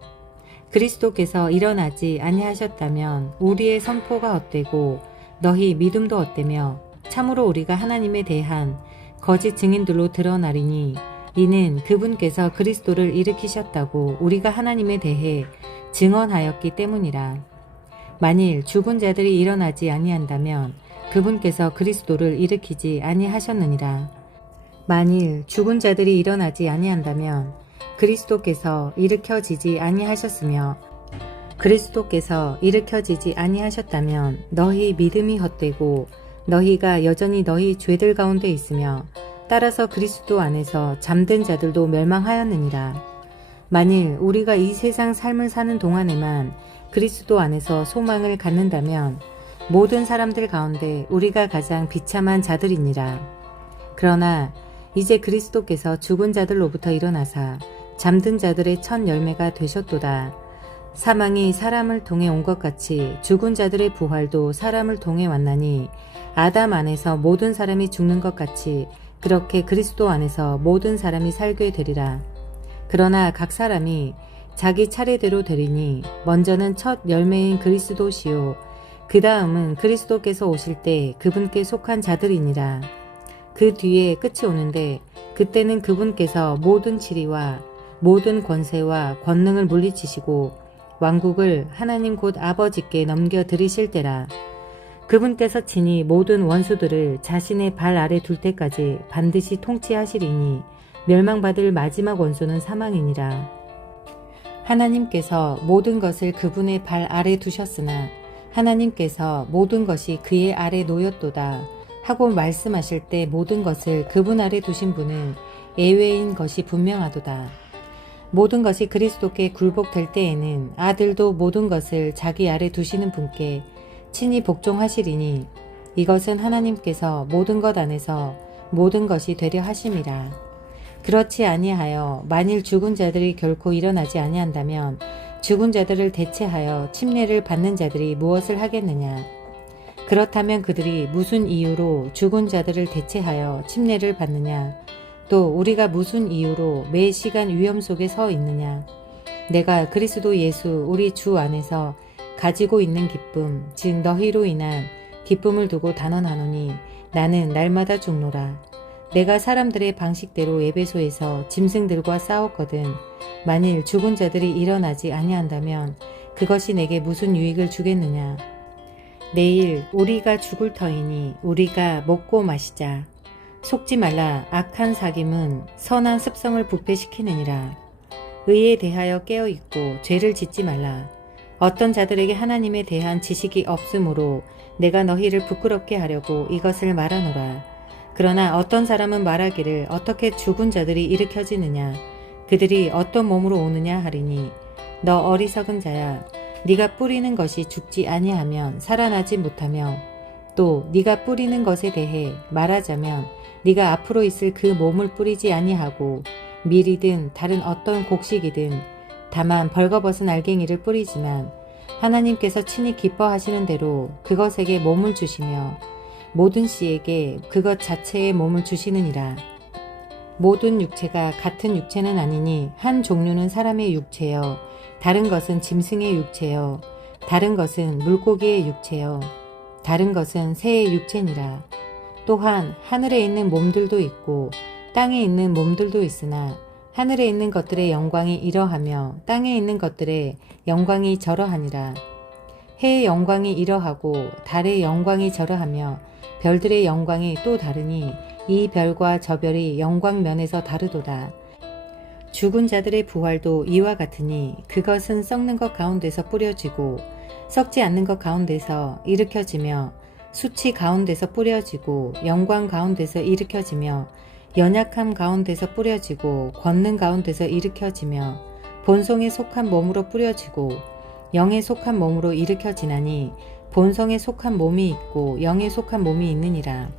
그리스도께서 일어나지 아니하셨다면 우리의 선포가 헛되고 너희 믿음도 헛되며 참으로 우리가 하나님에 대한 거짓 증인들로 드러나리니 이는 그분께서 그리스도를 일으키셨다고 우리가 하나님에 대해 증언하였기 때문이라. 만일 죽은 자들이 일어나지 아니한다면 그분께서 그리스도를 일으키지 아니하셨느니라. 만일 죽은 자들이 일어나지 아니한다면 그리스도께서 일으켜지지 아니하셨으며 그리스도께서 일으켜지지 아니하셨다면 너희 믿음이 헛되고 너희가 여전히 너희 죄들 가운데 있으며 따라서 그리스도 안에서 잠든 자들도 멸망하였느니라. 만일 우리가 이 세상 삶을 사는 동안에만 그리스도 안에서 소망을 갖는다면 모든 사람들 가운데 우리가 가장 비참한 자들이니라. 그러나 이제 그리스도께서 죽은 자들로부터 일어나사 잠든 자들의 첫 열매가 되셨도다. 사망이 사람을 통해 온 것 같이 죽은 자들의 부활도 사람을 통해 왔나니 아담 안에서 모든 사람이 죽는 것 같이 그렇게 그리스도 안에서 모든 사람이 살게 되리라. 그러나 각 사람이 자기 차례대로 되리니 먼저는 첫 열매인 그리스도시요 그 다음은 그리스도께서 오실 때 그분께 속한 자들이니라. 그 뒤에 끝이 오는데 그때는 그분께서 모든 지리와 모든 권세와 권능을 물리치시고 왕국을 하나님 곧 아버지께 넘겨드리실 때라. 그분께서 친히 모든 원수들을 자신의 발 아래 둘 때까지 반드시 통치하시리니 멸망받을 마지막 원수는 사망이니라. 하나님께서 모든 것을 그분의 발 아래 두셨으나 하나님께서 모든 것이 그의 아래 놓였도다 하고 말씀하실 때 모든 것을 그분 아래 두신 분은 예외인 것이 분명하도다. 모든 것이 그리스도께 굴복될 때에는 아들도 모든 것을 자기 아래 두시는 분께 친히 복종하시리니 이것은 하나님께서 모든 것 안에서 모든 것이 되려 하심이라. 그렇지 아니하여 만일 죽은 자들이 결코 일어나지 아니한다면 죽은 자들을 대체하여 침례를 받는 자들이 무엇을 하겠느냐. 그렇다면 그들이 무슨 이유로 죽은 자들을 대체하여 침례를 받느냐. 또 우리가 무슨 이유로 매 시간 위험 속에 서 있느냐. 내가 그리스도 예수 우리 주 안에서 가지고 있는 기쁨 즉 너희로 인한 기쁨을 두고 단언하노니 나는 날마다 죽노라. 내가 사람들의 방식대로 에베소에서 짐승들과 싸웠거든. 만일 죽은 자들이 일어나지 아니한다면 그것이 내게 무슨 유익을 주겠느냐. 내일 우리가 죽을 터이니 우리가 먹고 마시자. 속지 말라. 악한 사귐은 선한 습성을 부패시키느니라. 의에 대하여 깨어있고 죄를 짓지 말라. 어떤 자들에게 하나님에 대한 지식이 없으므로 내가 너희를 부끄럽게 하려고 이것을 말하노라. 그러나 어떤 사람은 말하기를 어떻게 죽은 자들이 일으켜지느냐, 그들이 어떤 몸으로 오느냐 하리니, 너 어리석은 자야, 네가 뿌리는 것이 죽지 아니하면 살아나지 못하며, 또 네가 뿌리는 것에 대해 말하자면 네가 앞으로 있을 그 몸을 뿌리지 아니하고 밀이든 다른 어떤 곡식이든 다만 벌거벗은 알갱이를 뿌리지만 하나님께서 친히 기뻐하시는 대로 그것에게 몸을 주시며 모든 씨에게 그것 자체의 몸을 주시느니라. 모든 육체가 같은 육체는 아니니 한 종류는 사람의 육체여, 다른 것은 짐승의 육체여, 다른 것은 물고기의 육체여, 다른 것은 새의 육체니라. 또한 하늘에 있는 몸들도 있고 땅에 있는 몸들도 있으나 하늘에 있는 것들의 영광이 이러하며 땅에 있는 것들의 영광이 저러하니라. 해의 영광이 이러하고 달의 영광이 저러하며 별들의 영광이 또 다르니 이 별과 저 별이 영광 면에서 다르도다. 죽은 자들의 부활도 이와 같으니 그것은 썩는 것 가운데서 뿌려지고 썩지 않는 것 가운데서 일으켜지며 수치 가운데서 뿌려지고 영광 가운데서 일으켜지며 연약함 가운데서 뿌려지고 권능 가운데서 일으켜지며 본성에 속한 몸으로 뿌려지고 영에 속한 몸으로 일으켜지나니 본성에 속한 몸이 있고 영에 속한 몸이 있느니라.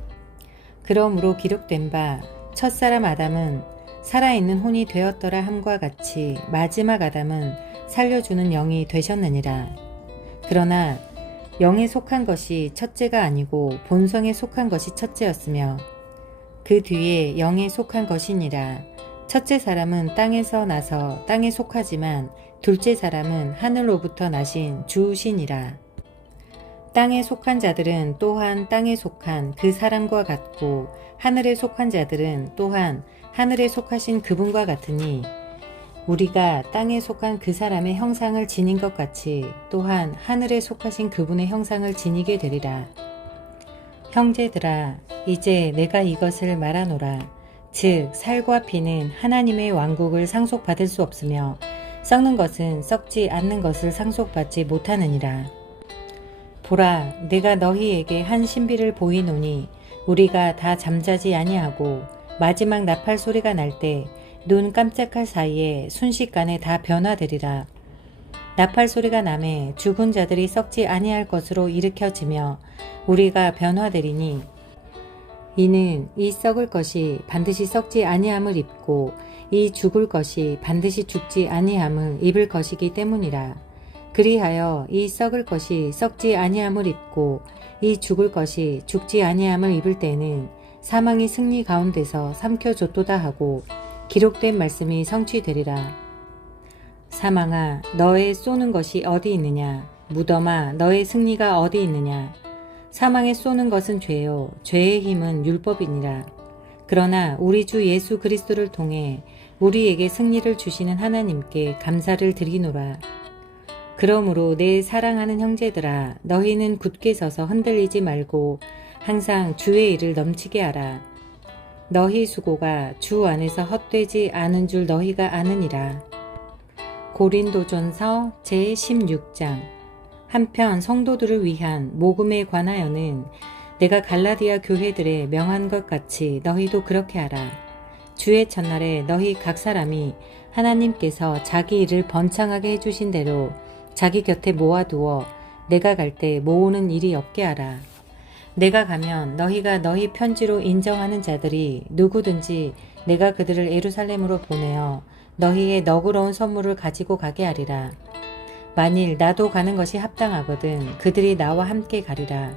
그러므로 기록된 바 첫사람 아담은 살아있는 혼이 되었더라 함과 같이 마지막 아담은 살려주는 영이 되셨느니라. 그러나 영에 속한 것이 첫째가 아니고 본성에 속한 것이 첫째였으며 그 뒤에 영에 속한 것이니라. 첫째 사람은 땅에서 나서 땅에 속하지만 둘째 사람은 하늘로부터 나신 주시니라. 땅에 속한 자들은 또한 땅에 속한 그 사람과 같고 하늘에 속한 자들은 또한 하늘에 속하신 그분과 같으니 우리가 땅에 속한 그 사람의 형상을 지닌 것 같이 또한 하늘에 속하신 그분의 형상을 지니게 되리라. 형제들아, 이제 내가 이것을 말하노라. 즉 살과 피는 하나님의 왕국을 상속받을 수 없으며 썩는 것은 썩지 않는 것을 상속받지 못하느니라. 보라, 내가 너희에게 한 신비를 보이노니 우리가 다 잠자지 아니하고 마지막 나팔 소리가 날 때 눈 깜짝할 사이에 순식간에 다 변화되리라. 나팔 소리가 나매 죽은 자들이 썩지 아니할 것으로 일으켜지며 우리가 변화되리니 이는 이 썩을 것이 반드시 썩지 아니함을 입고 이 죽을 것이 반드시 죽지 아니함을 입을 것이기 때문이라. 그리하여 이 썩을 것이 썩지 아니함을 입고 이 죽을 것이 죽지 아니함을 입을 때는 사망이 승리 가운데서 삼켜줬도다 하고 기록된 말씀이 성취되리라. 사망아, 너의 쏘는 것이 어디 있느냐? 무덤아, 너의 승리가 어디 있느냐? 사망에 쏘는 것은 죄요, 죄의 힘은 율법이니라. 그러나 우리 주 예수 그리스도를 통해 우리에게 승리를 주시는 하나님께 감사를 드리노라. 그러므로 내 사랑하는 형제들아, 너희는 굳게 서서 흔들리지 말고 항상 주의 일을 넘치게 하라. 너희 수고가 주 안에서 헛되지 않은 줄 너희가 아느니라. 고린도전서 제16장. 한편 성도들을 위한 모금에 관하여는 내가 갈라디아 교회들에 명한 것 같이 너희도 그렇게 하라. 주의 첫날에 너희 각 사람이 하나님께서 자기 일을 번창하게 해주신 대로 자기 곁에 모아두어 내가 갈 때 모으는 일이 없게 하라. 내가 가면 너희가 너희 편지로 인정하는 자들이 누구든지 내가 그들을 예루살렘으로 보내어 너희의 너그러운 선물을 가지고 가게 하리라. 만일 나도 가는 것이 합당하거든 그들이 나와 함께 가리라.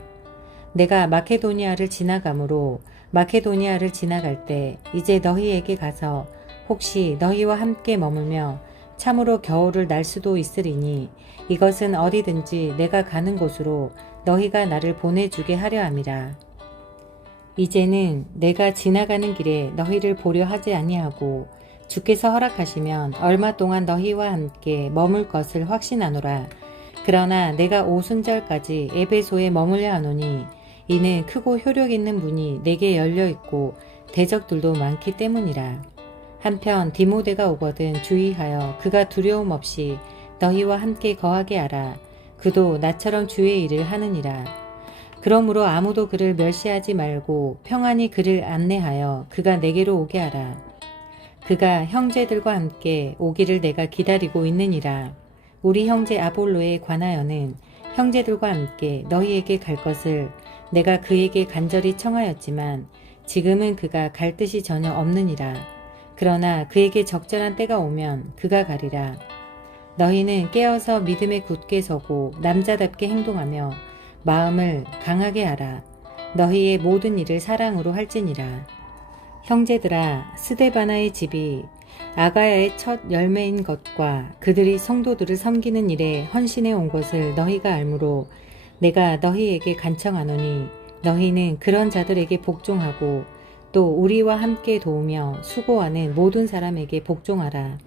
내가 마케도니아를 지나가므로 마케도니아를 지나갈 때 이제 너희에게 가서 혹시 너희와 함께 머물며 참으로 겨울을 날 수도 있으리니 이것은 어디든지 내가 가는 곳으로 너희가 나를 보내주게 하려 함이라. 이제는 내가 지나가는 길에 너희를 보려 하지 아니하고 주께서 허락하시면 얼마 동안 너희와 함께 머물 것을 확신하노라. 그러나 내가 오순절까지 에베소에 머물려 하노니 이는 크고 효력 있는 문이 내게 열려 있고 대적들도 많기 때문이라. 한편 디모데가 오거든 주의하여 그가 두려움 없이 너희와 함께 거하게 하라. 그도 나처럼 주의 일을 하느니라. 그러므로 아무도 그를 멸시하지 말고 평안히 그를 안내하여 그가 내게로 오게 하라. 그가 형제들과 함께 오기를 내가 기다리고 있느니라. 우리 형제 아볼로에 관하여는 형제들과 함께 너희에게 갈 것을 내가 그에게 간절히 청하였지만 지금은 그가 갈 뜻이 전혀 없느니라. 그러나 그에게 적절한 때가 오면 그가 가리라. 너희는 깨어서 믿음에 굳게 서고 남자답게 행동하며 마음을 강하게 하라. 너희의 모든 일을 사랑으로 할지니라. 형제들아, 스데바나의 집이 아가야의 첫 열매인 것과 그들이 성도들을 섬기는 일에 헌신해 온 것을 너희가 알므로 내가 너희에게 간청하노니 너희는 그런 자들에게 복종하고 또 우리와 함께 도우며 수고하는 모든 사람에게 복종하라.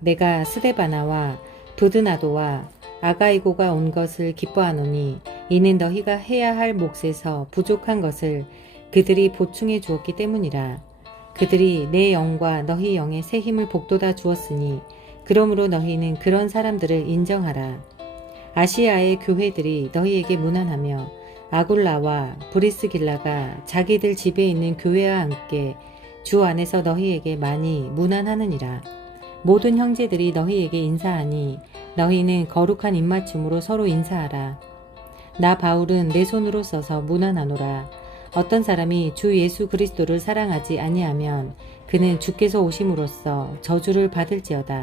내가 스데바나와 부드나도와 아가이고가 온 것을 기뻐하노니 이는 너희가 해야 할 몫에서 부족한 것을 그들이 보충해 주었기 때문이라. 그들이 내 영과 너희 영의 새 힘을 복돋아 주었으니 그러므로 너희는 그런 사람들을 인정하라. 아시아의 교회들이 너희에게 무난하며 아굴라와 브리스길라가 자기들 집에 있는 교회와 함께 주 안에서 너희에게 많이 무난하느니라. 모든 형제들이 너희에게 인사하니 너희는 거룩한 입맞춤으로 서로 인사하라. 나 바울은 내 손으로 써서 무난하노라. 어떤 사람이 주 예수 그리스도를 사랑하지 아니하면 그는 주께서 오심으로써 저주를 받을지어다.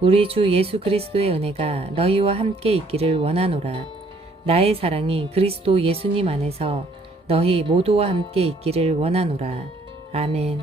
우리 주 예수 그리스도의 은혜가 너희와 함께 있기를 원하노라. 나의 사랑이 그리스도 예수님 안에서 너희 모두와 함께 있기를 원하노라. 아멘.